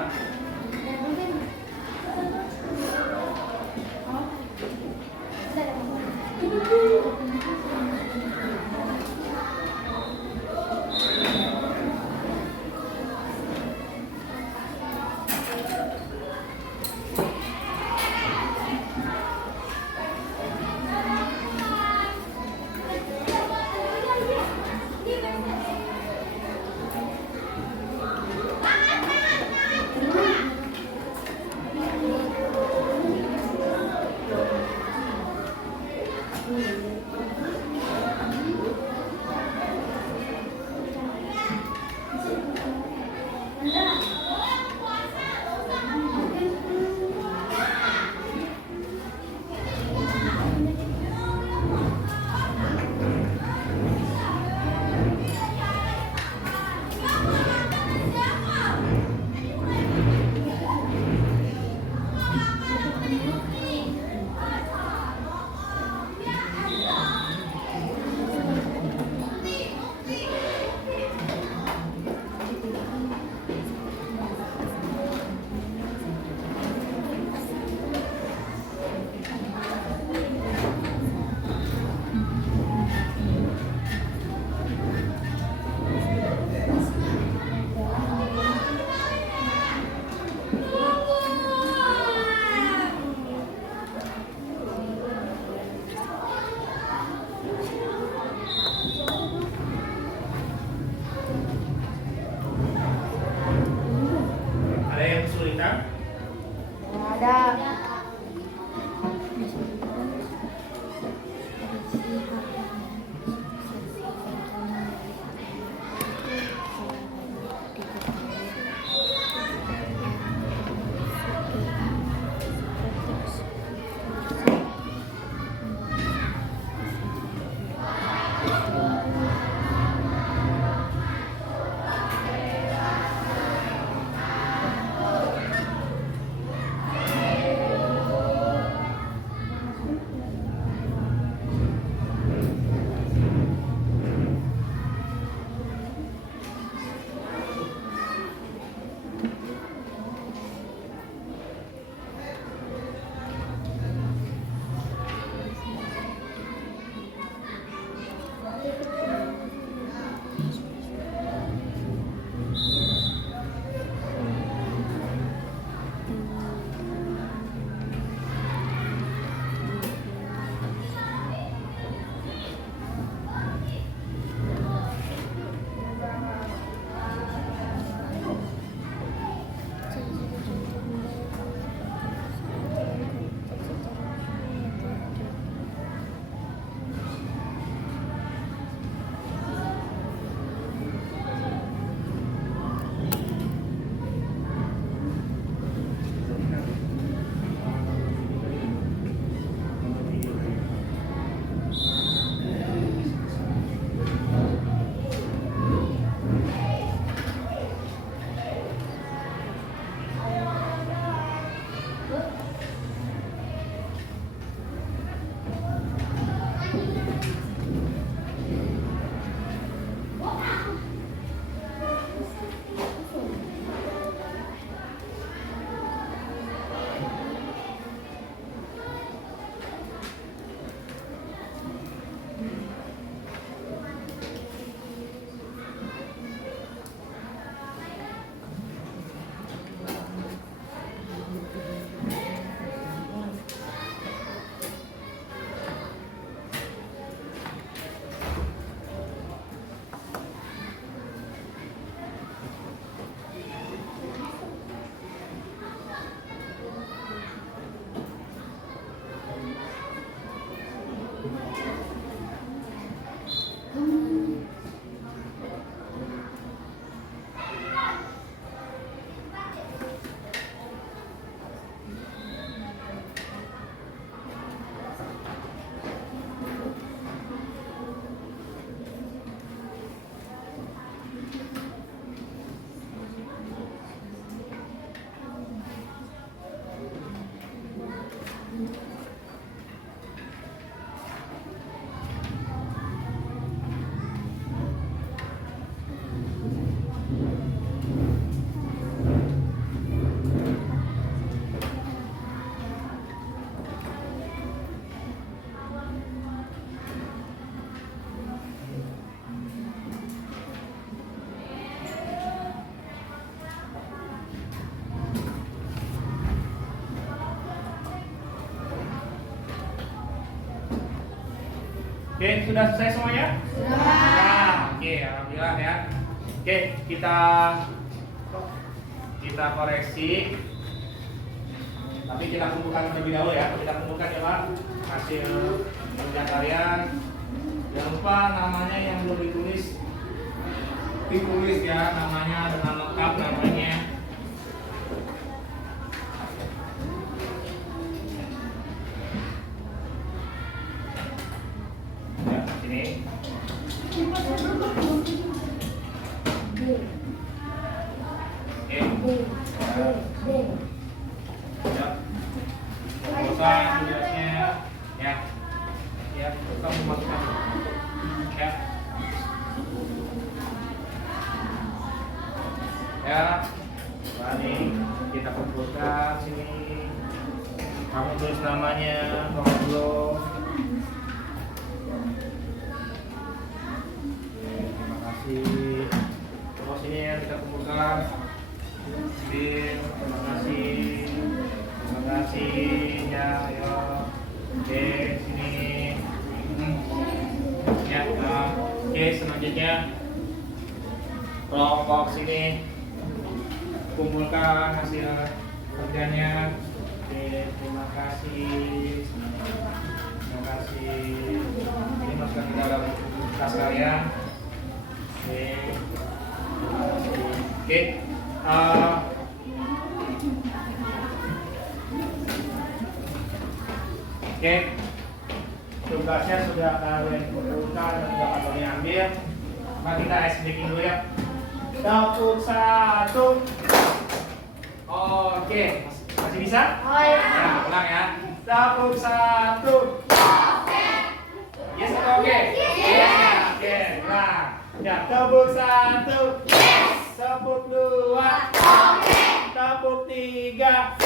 Oke, sudah selesai semuanya? Sudah. Oke, alhamdulillah ya. Oke, kita koreksi. Tapi kita kumpulkan terlebih dahulu ya. Kita kumpulkan ya Pak hasil kerja kalian. Jangan lupa namanya yang belum ditulis ya, namanya dengan lengkap namanya. Ya, sini. Oke. Ya. Selesai tugasnya ya. Ya, kamu masukkan. Ya. Ya. Ini kita kumpulkan sini. Kamu tulis namanya, kamu belum. Terima kasih. Terus ini ya kita kumpulkan. Terima kasih ya, ya. Oke, sini. Ya, oke, selanjutnya kelompok sini kumpulkan hasil kerjanya. Oke, terima kasih. Terima kasih. Ini masukkan ke dalam tas kalian. Oke. Terima kasih. Oke. Oke, tugasnya sudah kalian kumpulkan dan juga kalian ambil. Mari kita ice breaking dulu ya. Tepuk 1. Oke, masih bisa? Oh ya. Nah, ulang ya. Tepuk 1. Yes atau oke? Yes. Oke, ulang. Ya, tepuk 1. Yes. Tepuk 2. Tepuk 3.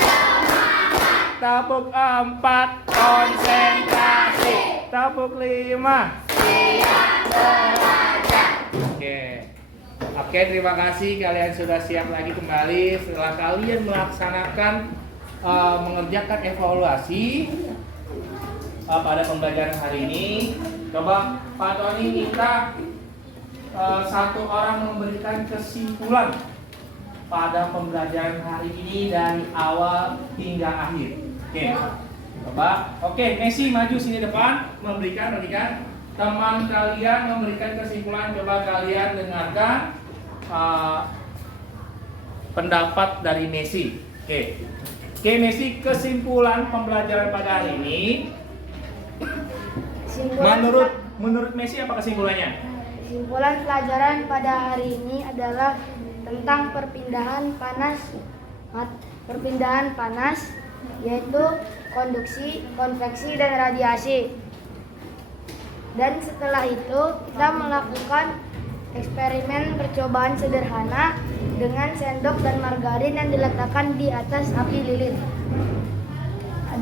Tepuk 4. Konsentrasi. Tepuk 5. Oke, terima kasih kalian sudah siap lagi kembali setelah kalian melaksanakan mengerjakan evaluasi pada pembelajaran hari ini. Coba Pak Tony minta satu orang memberikan kesimpulan pada pembelajaran hari ini dari awal hingga akhir. Oke, coba. Oke, Messi maju sini depan, memberikan. Teman kalian memberikan kesimpulan. Coba kalian dengarkan pendapat dari Messi. Oke, Messi, kesimpulan pembelajaran pada hari ini. Menurut Messi apa kesimpulannya? Kesimpulan pelajaran pada hari ini adalah tentang perpindahan panas, yaitu konduksi, konveksi, dan radiasi. Dan setelah itu kita melakukan eksperimen percobaan sederhana dengan sendok dan margarin yang diletakkan di atas api lilin.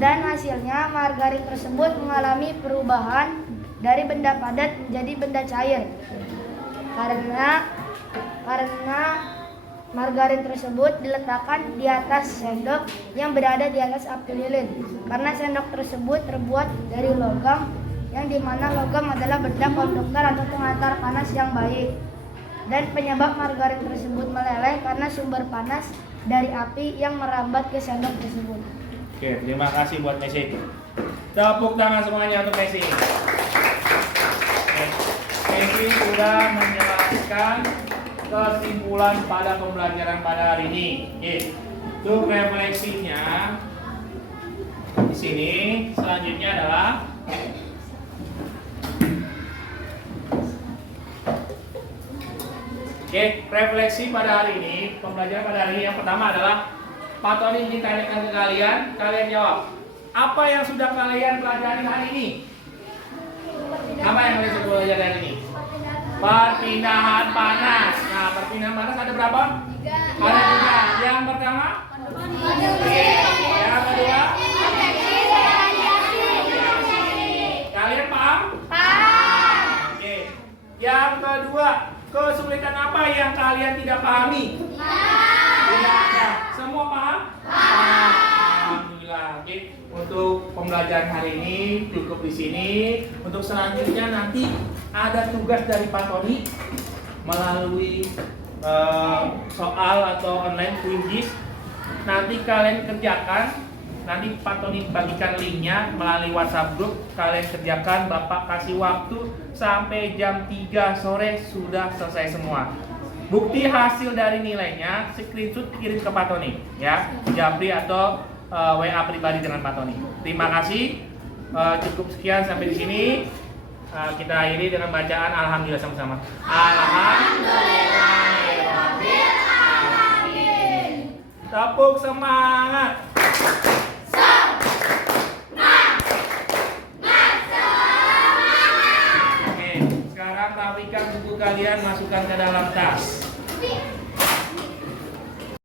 Dan hasilnya margarin tersebut mengalami perubahan dari benda padat menjadi benda cair. Karena margarin tersebut diletakkan di atas sendok yang berada di atas api lilin. Karena sendok tersebut terbuat dari logam, yang dimana logam adalah benda konduktor atau pengantar panas yang baik. Dan penyebab margarin tersebut meleleh karena sumber panas dari api yang merambat ke sendok tersebut. Oke, terima kasih buat Messi. Tepuk tangan semuanya untuk Messi. Messi sudah menjelaskan kesimpulan pada pembelajaran pada hari ini. Oke, untuk refleksinya di sini selanjutnya adalah refleksi pada hari ini, pembelajaran pada hari ini yang pertama adalah Pak Tony ingin tanyakan ke kalian, kalian jawab. Apa yang sudah kalian pelajari hari ini? Apa yang kalian sudah pelajari hari ini? Perpindahan panas. Nah, perpindahan panas ada berapa? 3. Ada 3. Yang pertama? Oke. Yang kedua? Kalian paham? Paham. Oke. Yang kedua, kesulitan apa yang kalian tidak pahami? Tidak ada. Semua paham? Paham. Alhamdulillah. Oke. Untuk untuk pembelajaran hari ini cukup di sini. Untuk selanjutnya nanti ada tugas dari Pak Tony melalui soal atau online quiz. Nanti kalian kerjakan. Nanti Pak Tony bagikan linknya melalui WhatsApp group. Kalian kerjakan, Bapak kasih waktu sampai jam 3 sore sudah selesai semua. Bukti hasil dari nilainya screenshot kirim ke Pak Tony ya, Japri atau WA pribadi dengan Pak Tony. Terima kasih. Cukup sekian sampai di sini. Kita akhiri dengan bacaan alhamdulillah sama-sama. Alhamdulillahirobbilalamin. Tepuk semangat. Oke, sekarang rapikan buku kalian, masukkan ke dalam tas.